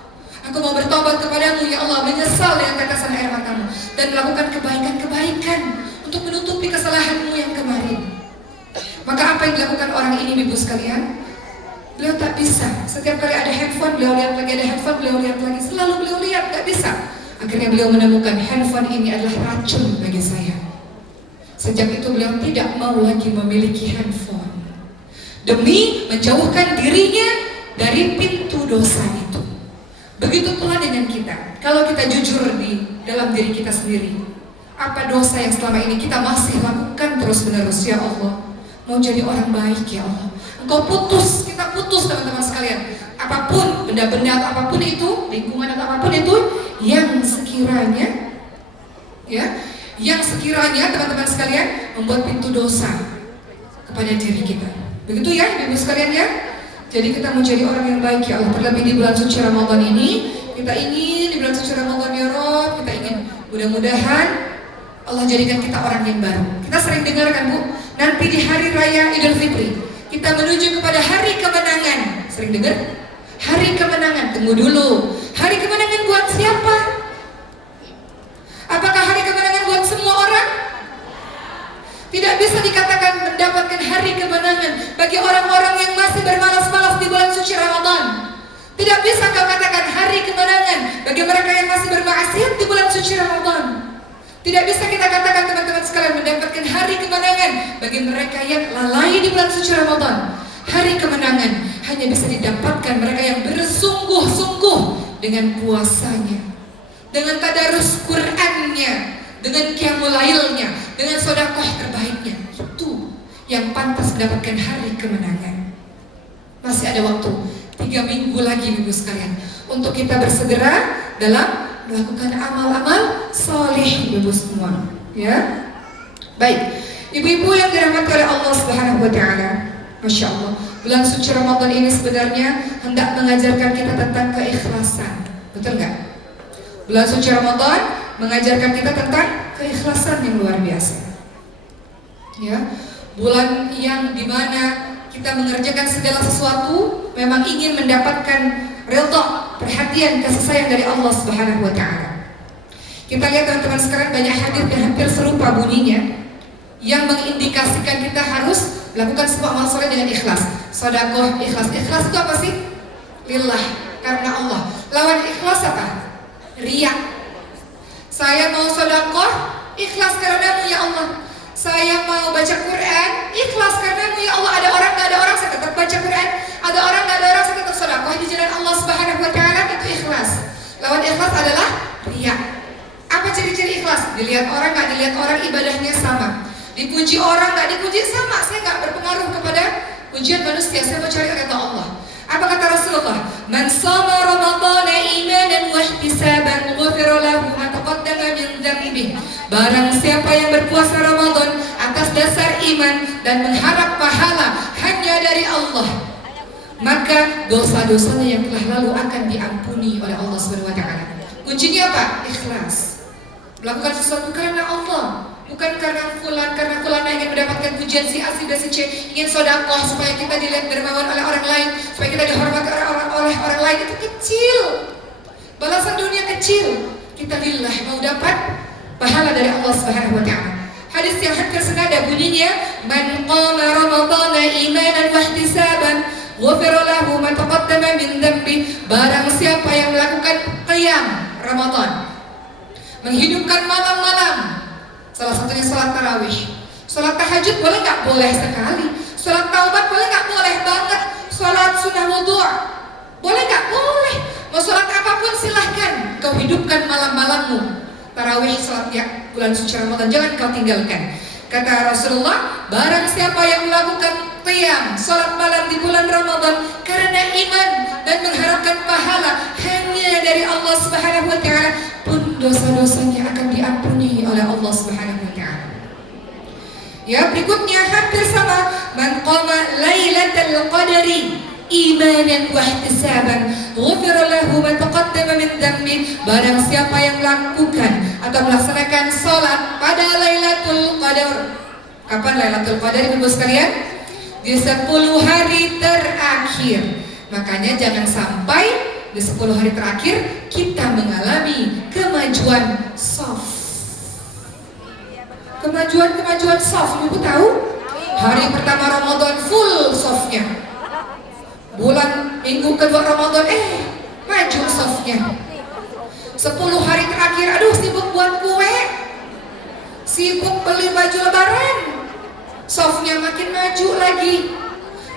Aku mau bertobat kepadamu ya Allah, menyesal dengan tetesan air matamu, dan melakukan kebaikan-kebaikan untuk menutupi kesalahanmu yang kemarin. Maka apa yang dilakukan orang ini Ibu sekalian? Beliau tak bisa. Setiap kali ada handphone beliau lihat lagi, ada handphone beliau lihat lagi, selalu beliau lihat, tak bisa. Akhirnya beliau menemukan handphone ini adalah racun bagi saya. Sejak itu beliau tidak mau lagi memiliki handphone, demi menjauhkan dirinya dari pintu dosa itu. Begitu pula dengan kita. Kalau kita jujur di dalam diri kita sendiri, apa dosa yang selama ini kita masih lakukan terus-menerus ya Allah? Mau jadi orang baik ya Allah. Engkau putus, kita putus teman-teman sekalian. Apapun, benda-benda atau apapun itu, lingkungan atau apapun itu, yang sekiranya teman-teman sekalian membuat pintu dosa kepada diri kita. Begitu ya Ibu sekalian ya. Jadi kita mau jadi orang yang baik ya Allah. Terlebih di bulan suci Ramadan ini, kita ingin di bulan suci Ramadan ya Rob, kita ingin mudah-mudahan Allah jadikan kita orang yang baru. Kita sering dengar kan Bu, nanti di hari raya Idul Fitri kita menuju kepada hari kemenangan. Sering dengar? Hari kemenangan. Tunggu dulu, hari kemenangan buat siapa? Apakah hari kemenangan buat semua orang? Tidak bisa dikatakan mendapatkan hari kemenangan bagi orang-orang yang masih bermalas-malas di bulan suci Ramadan. Tidak bisa kau katakan hari kemenangan bagi mereka yang masih bermaksiat di bulan suci Ramadan. Tidak bisa kita katakan teman-teman sekalian mendapatkan hari kemenangan bagi mereka yang lalai di bulan suci Ramadan. Hari kemenangan hanya bisa didapatkan mereka yang bersungguh-sungguh dengan puasanya, dengan tadarus Qur'annya, dengan qiyamul lailnya, dengan sedekah terbaiknya. Itu yang pantas mendapatkan hari kemenangan. Masih ada waktu 3 minggu lagi Ibu sekalian untuk kita bersegera dalam melakukan amal-amal soleh Ibu semua ya. Baik, ibu-ibu yang dirahmati oleh Allah Subhanahu wa taala, Masya Allah, bulan suci Ramadan ini sebenarnya hendak mengajarkan kita tentang keikhlasan. Betul nggak? Bulan suci Ramadan mengajarkan kita tentang keikhlasan yang luar biasa. Ya, bulan yang dimana kita mengerjakan segala sesuatu memang ingin mendapatkan ridha, perhatian, kasih sayang dari Allah Subhanahu wa taala. Kita lihat teman-teman sekarang banyak hadis yang hampir serupa bunyinya, yang mengindikasikan kita harus melakukan semua amal soleh dengan ikhlas. Sedekah ikhlas. Ikhlas itu apa sih? Lillah, karena Allah. Lawan ikhlas apa? Riya. Saya mau sedekah ikhlas karenamu ya Allah. Saya mau baca Quran, ikhlas karenamu ya Allah. Ada orang, nggak ada orang, saya tetap baca Quran. Ada orang, nggak ada orang, saya tetap sedekah di jalan Allah Subhanahu Wa Taala. Itu ikhlas. Lawan ikhlas adalah riya. Apa ciri-ciri ikhlas? Dilihat orang, nggak dilihat orang, ibadahnya sama. Dipuji orang, nggak dipuji sama. Saya nggak berpengaruh kepada pujian manusia. Saya mau cari ridha Allah. Apa kata Rasulullah? Man shoma Ramadhana imanan wa ihtisaban ghufira lahu ma taqaddama min dhanbihi. Barang siapa yang berpuasa Ramadan atas dasar iman dan mengharap pahala hanya dari Allah, maka dosa-dosanya yang telah lalu akan diampuni oleh Allah Subhanahu wa taala. Kuncinya apa? Ikhlas. Melakukan sesuatu karena Allah, bukan karena fulan ingin mendapatkan pujian si A, si B, si C, ingin sedekah supaya kita dilihat dermawan oleh orang lain, supaya kita dihormati oleh orang lain. Itu kecil. Balasan dunia kecil. Kita lillah mau dapat pahala dari Allah Subhanahu wa taala. Hadis yang hampir senada bunyinya, man qama ramadhana imanan wa ihtisaban ghufira lahu ma taqaddama min dhanbi. Barang siapa yang melakukan qiyam Ramadan, menghidupkan malam-malam, salah satunya salat tarawih. Salat tahajud boleh nggak? Boleh sekali. Salat taubat boleh nggak? Boleh banget. Salat sunnah wudu boleh nggak? Boleh. Mau salat apapun silahkan. Kau hidupkan malam-malammu. Tarawih, salat ya bulan suci Ramadan, jangan kau tinggalkan. Kata Rasulullah, barang siapa yang melakukan qiyam, salat malam di bulan Ramadan karena iman dan mengharapkan pahala hanya dari Allah Subhanahu wa taala, pun dosa-dosanya akan diampuni oleh Allah Subhanahu wa taala. Ya, berikutnya hampir sama, man qama lailatul qadri imanan wa ihtisaban ghufira lahu ma taqaddama min dhanbi. Barang siapa yang melakukan atau melaksanakan salat pada Lailatul Qadar. Kapan Lailatul Qadar Ibu sekalian? Di 10 hari terakhir. Makanya jangan sampai di 10 hari terakhir kita mengalami kemajuan soft. Kemajuan soft, Ibu tahu? Hari pertama Ramadan full softnya. Bulan minggu kedua Ramadan maju softnya. 10 hari terakhir aduh sibuk buat kue, sibuk beli baju lebaran, softnya makin maju lagi.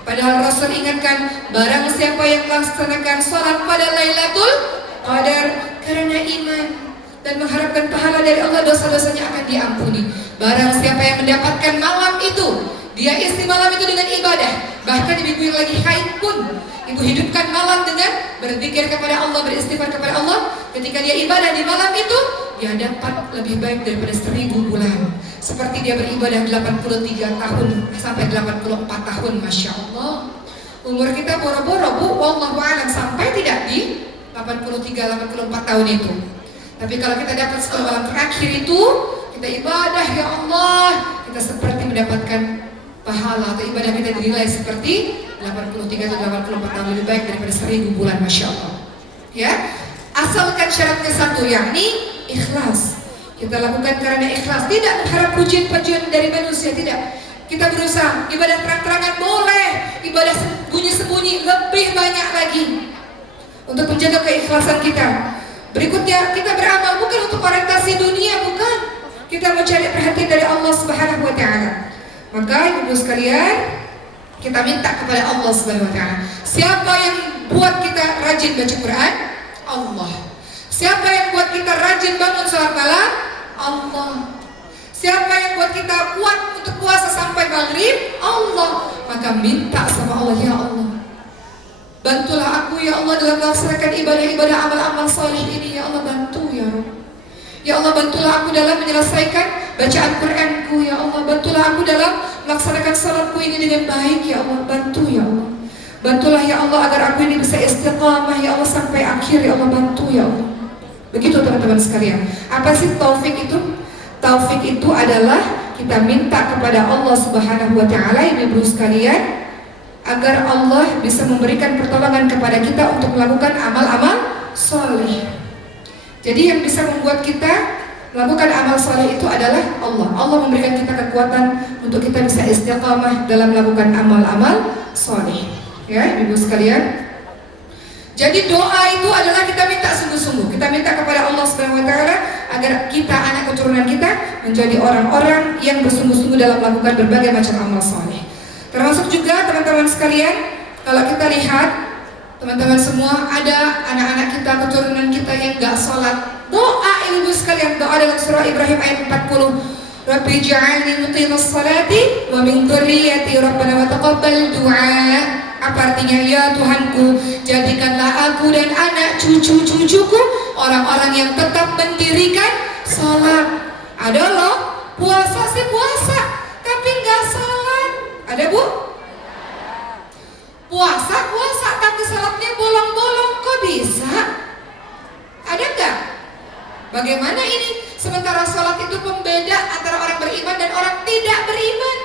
Padahal Rasul ingatkan, barang siapa yang melaksanakan sholat pada Lailatul Qadar karena iman dan mengharapkan pahala dari Allah, dosa-dosanya akan diampuni. Barang siapa yang mendapatkan malam itu, dia isi malam itu dengan ibadah. Bahkan ibu yang lagi haid pun, ibu hidupkan malam dengan berzikir kepada Allah, beristighfar kepada Allah. Ketika dia ibadah di malam itu, dia dapat lebih baik daripada 1000 bulan. Seperti dia beribadah 83 tahun sampai 84 tahun, Masya Allah. Umur kita boro-boro, Bu, wallahu a'lam, sampai tidak di 83-84 tahun itu. Tapi kalau kita dapat 10 malam terakhir itu, kita ibadah, ya Allah, kita seperti mendapatkan pahala atau ibadah kita dinilai seperti 83 atau 84 tahun lebih baik daripada 1000 bulan, Masya Allah. Ya, asalkan syaratnya satu, yakni ikhlas. Kita lakukan karena ikhlas, tidak mengharap pujian-pujian dari manusia, tidak. Kita berusaha ibadah terang-terangan boleh, ibadah sembunyi-sembunyi lebih banyak lagi untuk menjaga keikhlasan kita. Berikutnya, kita beramal bukan untuk orientasi dunia, bukan. Kita mencari perhatian dari Allah Subhanahu wa taala. Maka ibu sekalian, kita minta kepada Allah Subhanahu wa taala. Siapa yang buat kita rajin baca Quran? Allah. Siapa yang buat kita rajin bangun salat malam? Allah. Siapa yang buat kita kuat untuk puasa sampai maghrib? Allah. Maka minta sama Allah, ya Allah, bantulah aku ya Allah dalam melaksanakan ibadah-ibadah amal-amal saleh ini, ya Allah, bantu ya Rabb. Ya Allah, bantulah aku dalam menyelesaikan bacaan Quranku, ya Allah. Bantulah aku dalam melaksanakan salatku ini dengan baik, ya Allah. Bantu ya Allah. Bantulah ya Allah agar aku ini bisa istiqamah, ya Allah, sampai akhir, ya Allah. Bantu ya Allah. Begitu teman-teman sekalian. Apa sih taufik itu? Taufik itu adalah kita minta kepada Allah Subhanahu wa taala, ibu sekalian, agar Allah bisa memberikan pertolongan kepada kita untuk melakukan amal-amal saleh. Jadi yang bisa membuat kita melakukan amal saleh itu adalah Allah. Allah memberikan kita kekuatan untuk kita bisa istiqamah dalam melakukan amal-amal saleh. Ya, ibu sekalian. Jadi doa itu adalah kita minta sungguh-sungguh. Kita minta kepada Allah Subhanahu wa taala agar kita, anak keturunan kita menjadi orang-orang yang bersungguh-sungguh dalam melakukan berbagai macam amal saleh. Termasuk juga teman-teman sekalian, kalau kita lihat teman-teman semua, ada anak-anak kita, keturunan kita yang gak sholat. Doa ibu sekalian, doa dalam surah Ibrahim ayat 40. Rabbi ja'alni muqimas salati wa min dzurriyyati rabbana wa taqabbal du'a. Apa artinya? Ya Tuhanku, jadikanlah aku dan anak cucu-cucuku orang-orang yang tetap mendirikan sholat. Ada loh, puasa sih puasa, tapi nggak sholat. Ada bu? Puasa tapi sholatnya bolong-bolong, kok bisa? Ada nggak? Bagaimana ini? Sementara sholat itu pembeda antara orang beriman dan orang tidak beriman.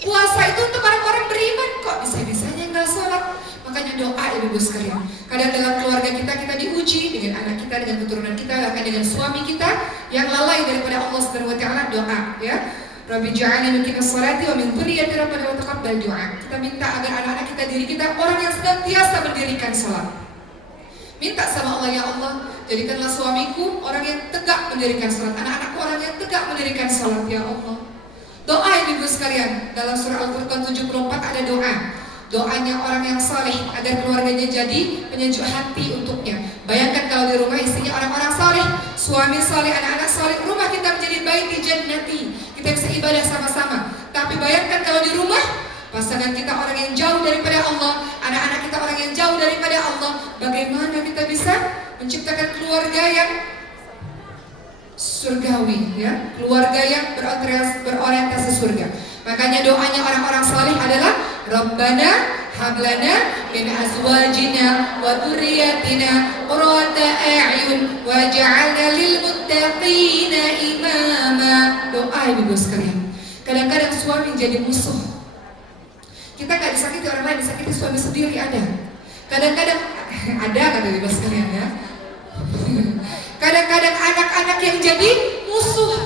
Puasa itu untuk orang-orang beriman, kok bisa-bisanya nggak sholat? Makanya doa ibu sekalian. Kadang dalam keluarga kita diuji dengan anak kita, dengan keturunan kita, bahkan dengan suami kita yang lalai daripada Allah Subhanahu wa taala. Doa ya. Rabbi ja'alni muqimas sholati wa min dzurriyyati rabbana wa taqabbal du'a. Kita minta agar anak-anak kita, diri kita orang yang senantiasa mendirikan sholat. Minta sama Allah, ya Allah, jadikanlah suamiku orang yang tegak mendirikan sholat, anak-anakku orang yang tegak mendirikan sholat, ya Allah. Doa ibu sekalian, dalam surah Al-Furqan 74 ada doa. Doanya orang yang saleh agar keluarganya jadi penyejuk hati untuknya. Bayangkan kalau di rumah istrinya orang-orang saleh, suami saleh, anak-anak saleh, rumah kita menjadi baiti jannati. Kita bisa ibadah sama-sama. Tapi bayangkan kalau di rumah pasangan kita orang yang jauh daripada Allah, anak-anak kita orang yang jauh daripada Allah, bagaimana kita bisa menciptakan keluarga yang surgawi, ya, keluarga yang berorientasi surga. Makanya doanya orang-orang saleh adalah Rabbana hablana min azwajina wa dzurriyyatina qurrata a'yun waj'alna lil muttaqina imama. Doa ibu sekalian. Kadang-kadang suami jadi musuh. Kita gak disakiti orang lain, disakiti suami sendiri ada. Kadang-kadang ada kata ibu sekalian ya. Kadang-kadang anak-anak yang jadi musuh,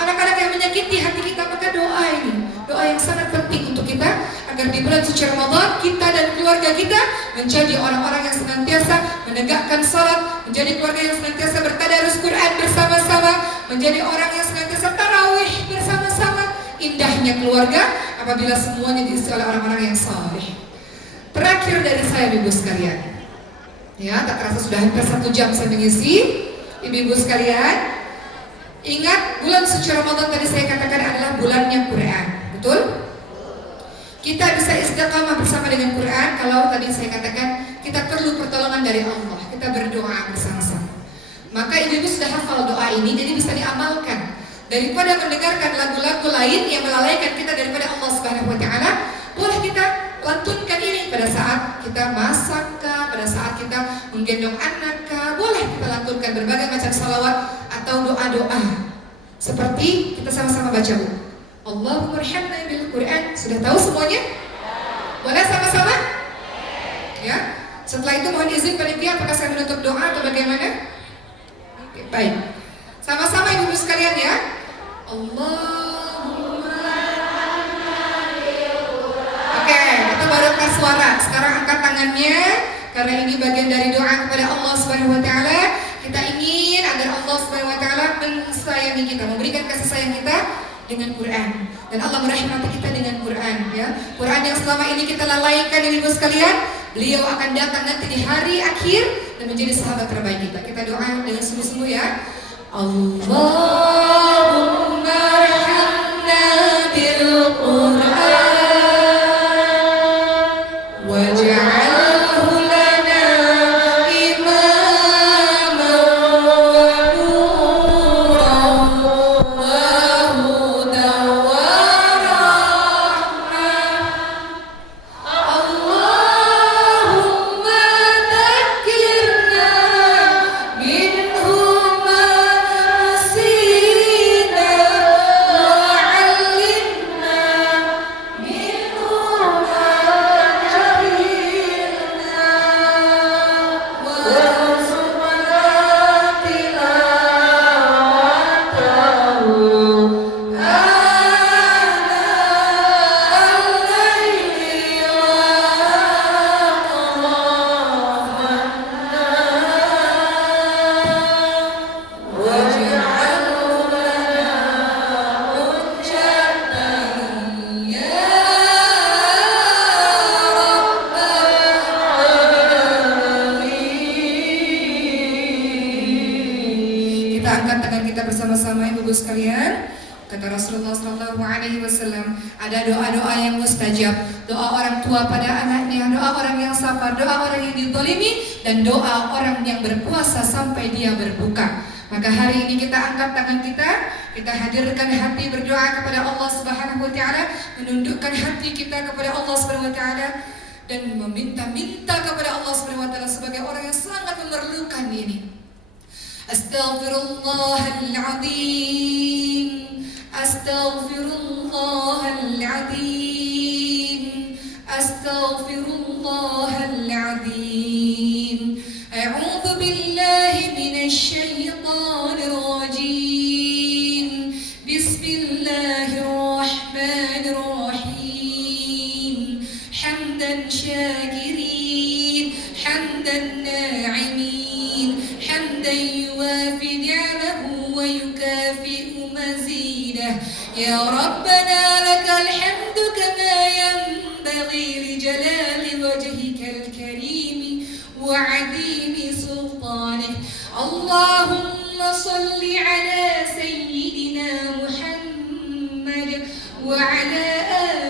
anak-anak yang menyakiti hati kita. Maka doa ini, doa yang sangat penting untuk kita, agar di bulan suci Ramadan kita dan keluarga kita menjadi orang-orang yang senantiasa menegakkan salat, menjadi keluarga yang senantiasa bertadarus Quran bersama-sama, menjadi orang yang senantiasa tarawih bersama-sama. Indahnya keluarga apabila semuanya diisi oleh orang-orang yang saleh. Terakhir dari saya ibu sekalian, ya, tak terasa sudah hampir 1 jam saya mengisi. Ibu-ibu sekalian, ingat bulan suci Ramadan tadi saya katakan adalah bulannya Quran, betul? Kita bisa istiqamah bersama dengan Quran kalau tadi saya katakan kita perlu pertolongan dari Allah. Kita berdoa bersama-sama. Maka ibu-ibu sudah hafal doa ini, jadi bisa diamalkan. Daripada mendengarkan lagu-lagu lain yang melalaikan kita daripada Allah Subhanahu wa taala, boleh kita lantunkan ini pada saat kita masak, pada saat kita menggendong anak, boleh kita lantunkan berbagai macam salawat atau doa-doa. Seperti kita sama-sama baca, Bu. Allahumma irhamna bil Quran. Sudah tahu semuanya? Boleh sama-sama? Ya. Setelah itu mohon izin panitia, apakah saya menutup doa atau bagaimana? Oke, baik. Sama-sama ibu-ibu sekalian ya. Allahumma. Oke, itu baru angkat suara. Sekarang angkat tangannya, karena ini bagian dari doa kepada Allah Subhanahu wa taala. Kita ingin agar Allah Subhanahu wa taala mensayangi kita, memberikan kasih sayang kita dengan Quran. Dan Allah merahmati kita dengan Quran, ya. Quran yang selama ini kita lalaikan ibu-ibu sekalian, beliau akan datang nanti di hari akhir dan menjadi sahabat terbaik kita. Kita doa dengan sungguh-sungguh ya. Allahumma arhamna bil Quran waj'alhu lana imaman wa nuran wa hudan wa rahmah. Allahumma dhakkirna minhu ma nasina sekalian, kata Rasulullah SAW, ada doa-doa yang mustajab, doa orang tua pada anaknya, doa orang yang sabar, doa orang yang dizalimi, dan doa orang yang berpuasa sampai dia berbuka. Maka hari ini kita angkat tangan kita hadirkan hati berdoa kepada Allah Subhanahu wa taala, menundukkan hati kita kepada Allah Subhanahu wa taala dan meminta-minta kepada Allah Subhanahu wa taala sebagai orang yang sangat memerlukan ini. Astaghfirullahaladzim, astaghfirullahaladzim, astaghfirullahaladzim. A'udzu billahi minasy syaithanir rajim. Bismillahirrahmanirrahim. Hamdan syakirin, hamdan na'imin, hamdan yuwafi ni'amahu wa yukafi'u mazidah. Ya Rabbana lakal hamdu kama yanbaghi li jalali wajhikal karim wa 'azimi sultanik. Allahumma salli ala sayyidina Muhammad wa ala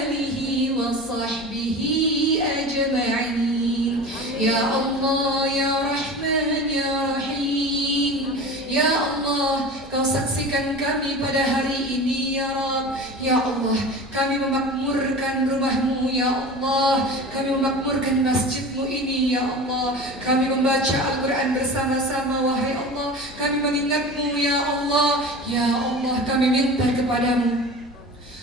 alihi wa sahbihi ajma'in. Ya Allah, ya Rahman, ya Rahim. Ya Allah, Kau saksikan kami pada hari ini ya Rabb. Ya Allah, kami memakmurkan rumah-Mu ya Allah. Kami memakmurkan masjid-Mu ini ya Allah. Kami membaca Al-Quran bersama-sama wahai Allah. Kami mengingat-Mu ya Allah. Ya Allah, kami minta kepadamu,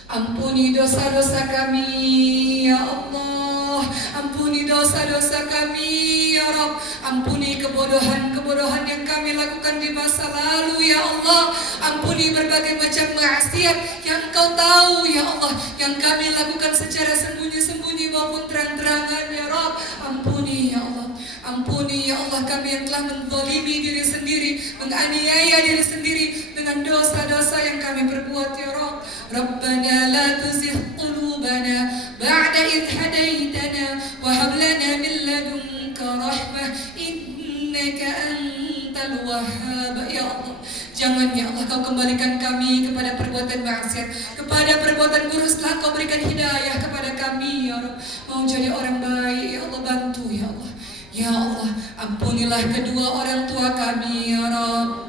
ampuni dosa-dosa kami ya Allah. Ampuni dosa-dosa kami ya Rabb. Ampuni kebodohan-kebodohan yang kami lakukan di masa lalu ya Allah. Ampuni berbagai macam maksiat yang Kau tahu ya Allah, yang kami lakukan secara sembunyi-sembunyi maupun terang-terangan ya Rabb. Ampuni ya Allah. Ampuni ya Allah kami yang telah menzalimi diri sendiri, menganiaya diri sendiri dengan dosa-dosa yang kami perbuat ya Rabb. Rabbana la tuzigh qulubana ba'da idh hadaitana wa hab lana min ladunka rahmah innaka antal wahhab. Ya Allah, jangan ya Allah Kau kembalikan kami kepada perbuatan maksiat, kepada perbuatan buruk. Setelah Kau berikan hidayah kepada kami ya Rabb, mau jadi orang baik ya Allah, bantu ya Allah. Ya Allah, ampunilah kedua orang tua kami ya Rabb.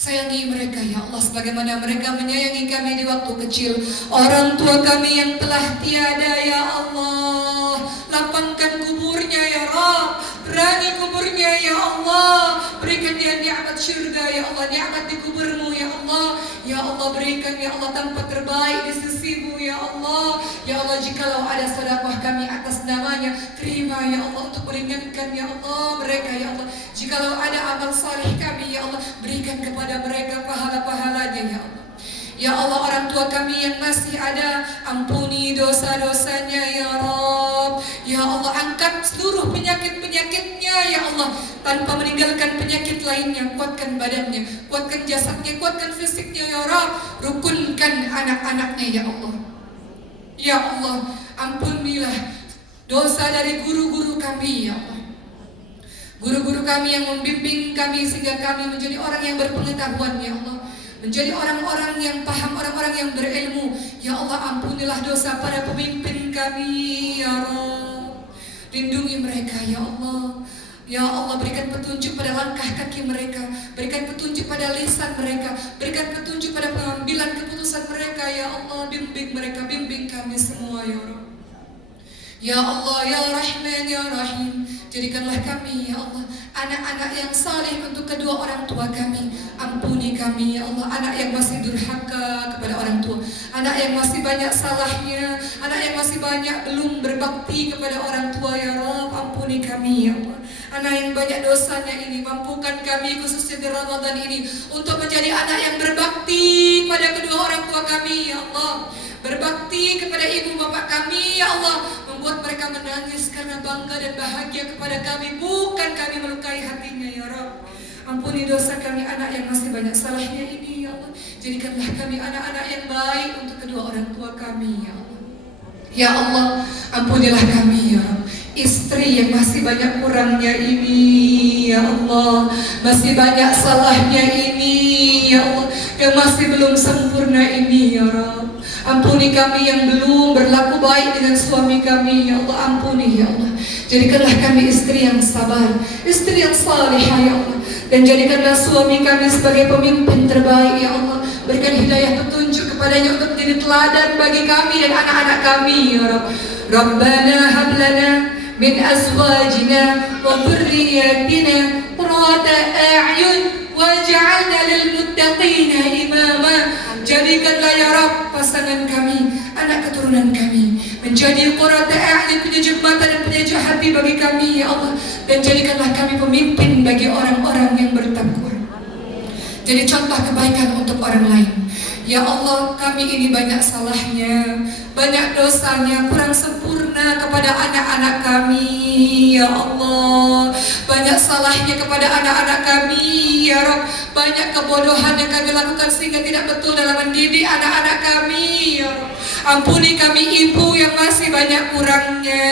Sayangi mereka ya Allah sebagaimana mereka menyayangi kami di waktu kecil. Orang tua kami yang telah tiada ya Allah, lapangkan kuburnya ya Rabb, terangi kuburnya ya Allah. Berikan dia nikmat syurga ya Allah, nikmat di kuburmu ya Allah. Ya Allah, berikan ya Allah tempat terbaik di sisi-Mu ya Allah. Ya Allah, jikalau ada sedekah kami atas namanya, terima ya Allah untuk meringankan ya Allah mereka ya Allah. Jikalau ada amal saleh kami ya Allah, berikan kepada mereka pahala-pahalanya ya Allah. Ya Allah, orang tua kami yang masih ada, ampuni dosa-dosanya ya Rabb. Ya Allah, angkat seluruh penyakit-penyakitnya ya Allah, tanpa meninggalkan penyakit lainnya. Kuatkan badannya, kuatkan jasadnya, kuatkan fisiknya ya Rabb. Rukunkan anak-anaknya ya Allah. Ya Allah, ampunilah dosa dari guru-guru kami ya Allah. Guru-guru kami yang membimbing kami sehingga kami menjadi orang yang berpengetahuan ya Allah, menjadi orang-orang yang paham, orang-orang yang berilmu. Ya Allah, ampunilah dosa para pemimpin kami ya Rabb. Lindungi mereka ya Allah. Ya Allah, berikan petunjuk pada langkah kaki mereka, berikan petunjuk pada lisan mereka, berikan petunjuk pada pengambilan keputusan mereka ya Allah. Bimbing mereka, bimbing kami semua ya Rabb. Ya Allah, ya Rahman, ya Rahim, jadikanlah kami ya Allah anak-anak yang saleh untuk kedua orang tua kami. Ampuni kami ya Allah, anak yang masih durhaka kepada orang tua, anak yang masih banyak salahnya, anak yang masih banyak belum berbakti kepada orang tua ya Rabb. Ampuni kami ya Allah, anak yang banyak dosanya ini. Mampukan kami khususnya di Ramadan ini untuk menjadi anak yang berbakti pada kedua orang tua kami ya Allah, berbakti kepada ibu bapak kami ya Allah, membuat mereka menangis karena bangga dan bahagia kepada kami, bukan kami melukai hatinya ya Rabb. Ampuni dosa kami anak yang masih banyak salahnya ini ya Allah. Jadikanlah kami anak-anak yang baik untuk kedua orang tua kami ya Allah. Ya Allah, ampunilah kami ya Rabb, istri yang masih banyak kurangnya ini ya Allah, masih banyak salahnya ini ya Allah. yang masih belum sempurna ini ya Rabb. Ampuni kami yang belum berlaku baik dengan suami kami ya Allah, ampuni ya Allah. Jadikanlah kami istri yang sabar, istri yang salihah ya Allah. Dan jadikanlah suami kami sebagai pemimpin terbaik ya Allah. Berikan hidayah petunjuk kepadanya untuk menjadi teladan bagi kami dan anak-anak kami ya Rabb. Rabbana hab lana min azwajina wa dhurriyyatina qurrata a'yun waj'alna lil muttaqina imama. Jadikanlah ya Rabb pasangan kami, anak keturunan kami menjadi qurrata a'yun, penyejuk mata dan penyejuk hati bagi kami ya Allah. Dan jadikanlah kami pemimpin bagi orang-orang yang bertakwa, jadi contoh kebaikan untuk orang lain. Ya Allah, kami ini banyak salahnya, banyak dosanya, kurang sempurna kepada anak-anak kami ya Allah. Banyak salahnya kepada anak-anak kami ya Rabb. Banyak kebodohan yang kami lakukan sehingga tidak betul dalam mendidik anak-anak kami ya Rabb. Ampuni kami ibu yang masih banyak kurangnya,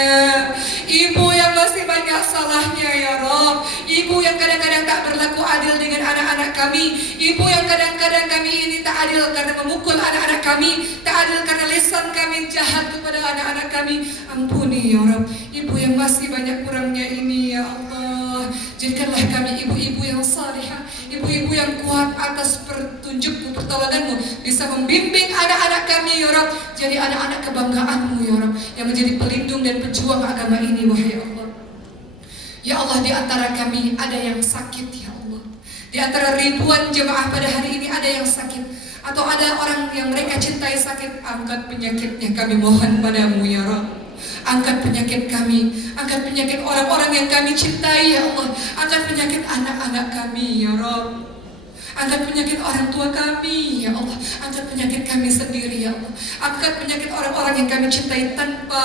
ibu yang masih banyak salahnya ya Rabb. Ibu yang kadang-kadang tak berlaku adil dengan anak-anak kami, ibu yang kadang-kadang kami ini tak adil karena memukul anak-anak kami, tak adil karena lisan kami jahat kepada anak-anak kami. Ampuni ya Rabb, ibu yang masih banyak kurangnya ini ya Allah. Jadikanlah kami ibu-ibu yang salihah, ibu-ibu yang kuat atas petunjukmu, pertolonganmu, bisa membimbing anak-anak kami ya Rabb, jadi anak-anak kebanggaanmu ya Rabb, yang menjadi pelindung dan pejuang agama ini wahai Allah. Ya Allah, di antara kami ada yang sakit ya Allah. Di antara ribuan jemaah pada hari ini ada yang sakit, atau ada orang yang mereka cintai sakit. Angkat penyakitnya kami mohon padamu ya Rabb. Angkat penyakit kami, angkat penyakit orang-orang yang kami cintai ya Allah. Angkat penyakit anak-anak kami ya Rabb. Angkat penyakit orang tua kami ya Allah. Angkat penyakit kami sendiri ya Allah. Angkat penyakit orang-orang yang kami cintai tanpa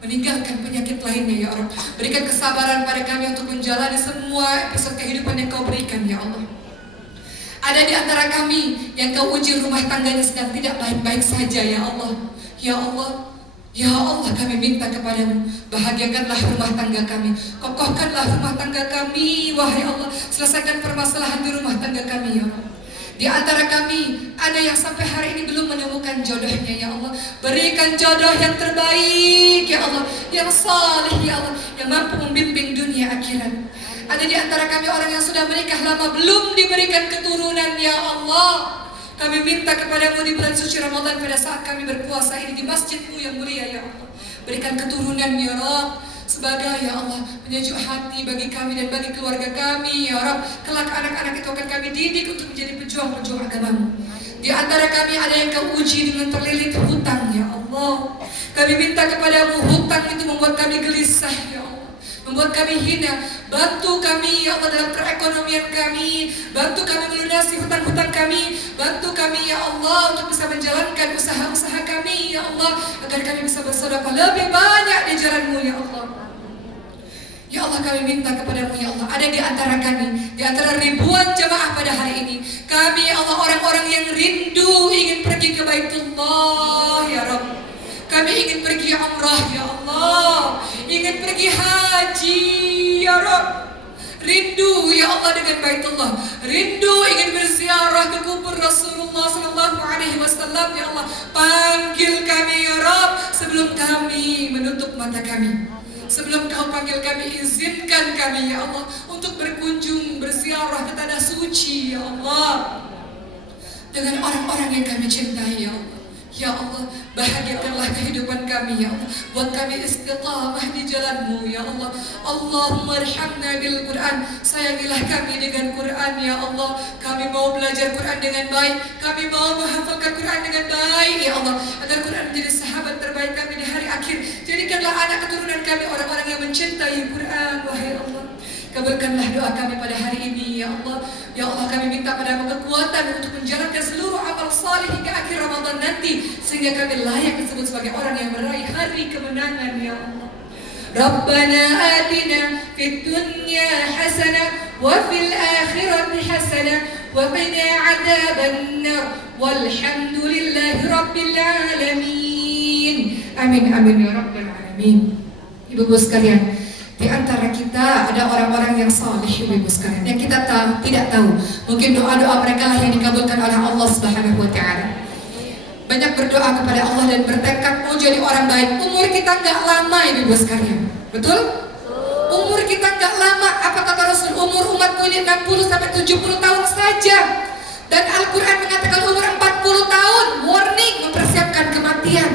meninggalkan penyakit lainnya ya Allah. Berikan kesabaran pada kami untuk menjalani semua episode kehidupan yang kau berikan ya Allah. Ada di antara kami yang kau uji rumah tangganya sedang tidak baik-baik saja ya Allah. Ya Allah, ya Allah, kami minta kepadamu, bahagiakanlah rumah tangga kami, kokohkanlah rumah tangga kami wahai Allah. Selesaikan permasalahan di rumah tangga kami ya Allah. Di antara kami ada yang sampai hari ini belum menemukan jodohnya ya Allah. Berikan jodoh yang terbaik ya Allah, yang saleh ya Allah, yang mampu membimbing dunia akhirat. Ada di antara kami orang yang sudah menikah lama belum diberikan keturunan ya Allah. Kami minta kepadamu di bulan suci Ramadan pada saat kami berpuasa ini di masjidmu yang mulia ya Allah. Berikan keturunan ya Rabb, sebagai ya Allah penyejuk hati bagi kami dan bagi keluarga kami ya Rabb. Kelak anak-anak itu akan kami didik untuk menjadi pejuang-pejuang agamamu. Di antara kami ada yang kau uji dengan terlilit hutang ya Allah. Kami minta kepadamu, hutang itu membuat kami gelisah ya Allah, membuat kami hina. Bantu kami ya Allah dalam perekonomian kami, bantu kami melunasi hutang-hutang kami, bantu kami ya Allah untuk bisa menjalankan usaha-usaha kami ya Allah, agar kami bisa bersedekah lebih banyak di jalan-Mu ya Allah. Ya Allah, kami minta kepadamu ya Allah, ada di antara kami, di antara ribuan jemaah pada hari ini, kami ya Allah orang-orang yang rindu ingin pergi ke Baitullah ya Rabb. Kami ingin pergi umrah ya Allah, ingin pergi haji ya Rabb. Rindu ya Allah dengan Baitullah, rindu ingin berziarah ke kubur Rasulullah SAW ya Allah. Panggil kami ya Rabb sebelum kami menutup mata kami. Sebelum kau panggil kami, izinkan kami ya Allah untuk berkunjung, berziarah ke tanah suci ya Allah, dengan orang-orang yang kami cintai ya Allah. Ya Allah, bahagiakanlah kehidupan kami ya Allah. Buat kami istiqamah di jalan-Mu ya Allah. Allahumma arhamna bil Quran. Sayangilah kami dengan Quran ya Allah. Kami mau belajar Quran dengan baik, kami mau menghafalkan Quran dengan baik ya Allah, agar Quran menjadi sahabat terbaik kami di hari akhir. Jadikanlah anak keturunan kami orang-orang yang mencintai Quran wahai Allah. Kabulkanlah doa kami pada hari ini ya Allah. Ya Allah, kami minta padamu kekuatan untuk menjalankan seluruh amal saleh hingga akhir Ramadan nanti, sehingga kami layak disebut sebagai orang yang meraih hari kemenangan ya Allah. Rabbana atina fid dunya hasanah wa fil akhirati hasanah wa qina adzaban nar walhamdulillahi rabbil alamin. Amin amin ya rabbal alamin. Ibu-ibu sekalian, Di antara kita ada orang-orang yang saleh, ibu sekalian, yang kita tidak tahu. Mungkin doa-doa mereka lah yang dikabulkan oleh Allah Subhanahu wa taala. Banyak berdoa kepada Allah dan bertekad mau jadi orang baik. Umur kita nggak lama, ibu sekalian. Betul? Umur kita nggak lama. Apa kata Rasul? Umur umatku ini 60 sampai 70 tahun saja. Dan Al-Quran mengatakan umur 40 tahun, warning, mempersiapkan kematian.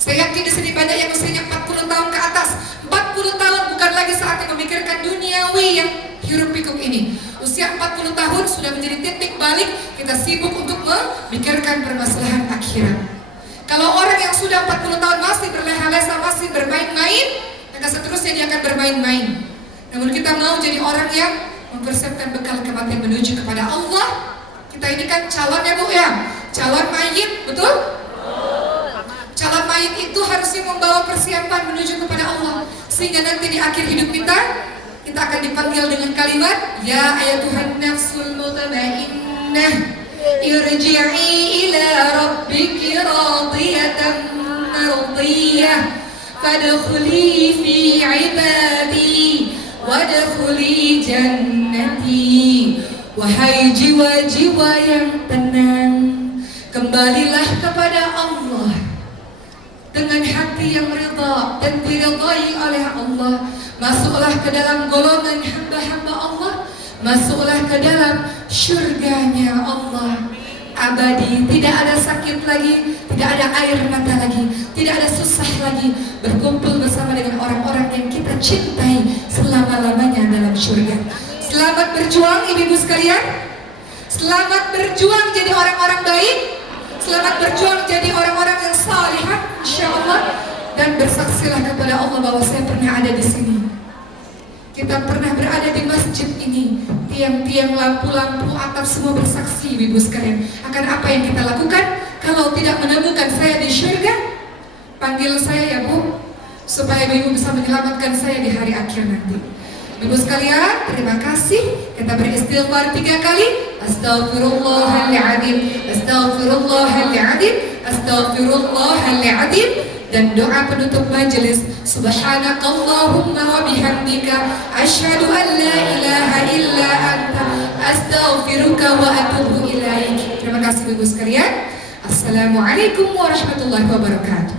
Saya yakin di sini banyak yang usianya 40 tahun ke atas. 40 tahun bukan lagi saatnya memikirkan duniawi yang hiruk pikuk ini. Usia 40 tahun sudah menjadi titik balik kita sibuk untuk memikirkan permasalahan akhirat. Kalau orang yang sudah 40 tahun masih berleha-leha, masih bermain-main, maka seterusnya dia akan bermain-main. Namun kita mau jadi orang yang mempersiapkan bekal kematian menuju kepada Allah. Kita ini kan calon ya Bu ya, calon mayit, betul? Calon mayit itu harusnya membawa persiapan menuju kepada Allah, sehingga nanti di akhir hidup kita akan dipanggil dengan kalimat ya ayatuhan nafsul mutmainnah irji'i ila rabbiki radiyatan mardiyah fadkhuli fi ibadi wadkhuli jannati. Wahai jiwa-jiwa yang tenang, kembalilah kepada Allah dengan hati yang ridha dan diridhai oleh Allah. Masuklah ke dalam golongan hamba-hamba Allah, masuklah ke dalam syurganya Allah abadi. Tidak ada sakit lagi, tidak ada air mata lagi, tidak ada susah lagi. Berkumpul bersama dengan orang-orang yang kita cintai selama-lamanya dalam syurga. Selamat berjuang ibu-ibu sekalian. Selamat berjuang jadi orang-orang baik. Selamat berjuang jadi orang-orang yang salihah, insyaallah. Dan bersaksilah kepada Allah bahwa saya pernah ada di sini. Kita pernah berada di masjid ini. Tiang-tiang, lampu-lampu, atap semua bersaksi ibu sekalian akan apa yang kita lakukan. Kalau tidak menemukan saya di syurga, panggil saya ya Bu, supaya ibu bisa menyelamatkan saya di hari akhir nanti. Ibu sekalian, terima kasih. Kita beristighfar 3 kali. Astaghfirullahaladzim, astaghfirullahaladzim, astaghfirullahaladzim. Dan doa penutup majelis, subhanakallahumma wa bihamdika asyhadu an la ilaha illa anta astaghfiruka wa atubu ilaik. Terima kasih ibu sekalian. Assalamualaikum warahmatullahi wabarakatuh.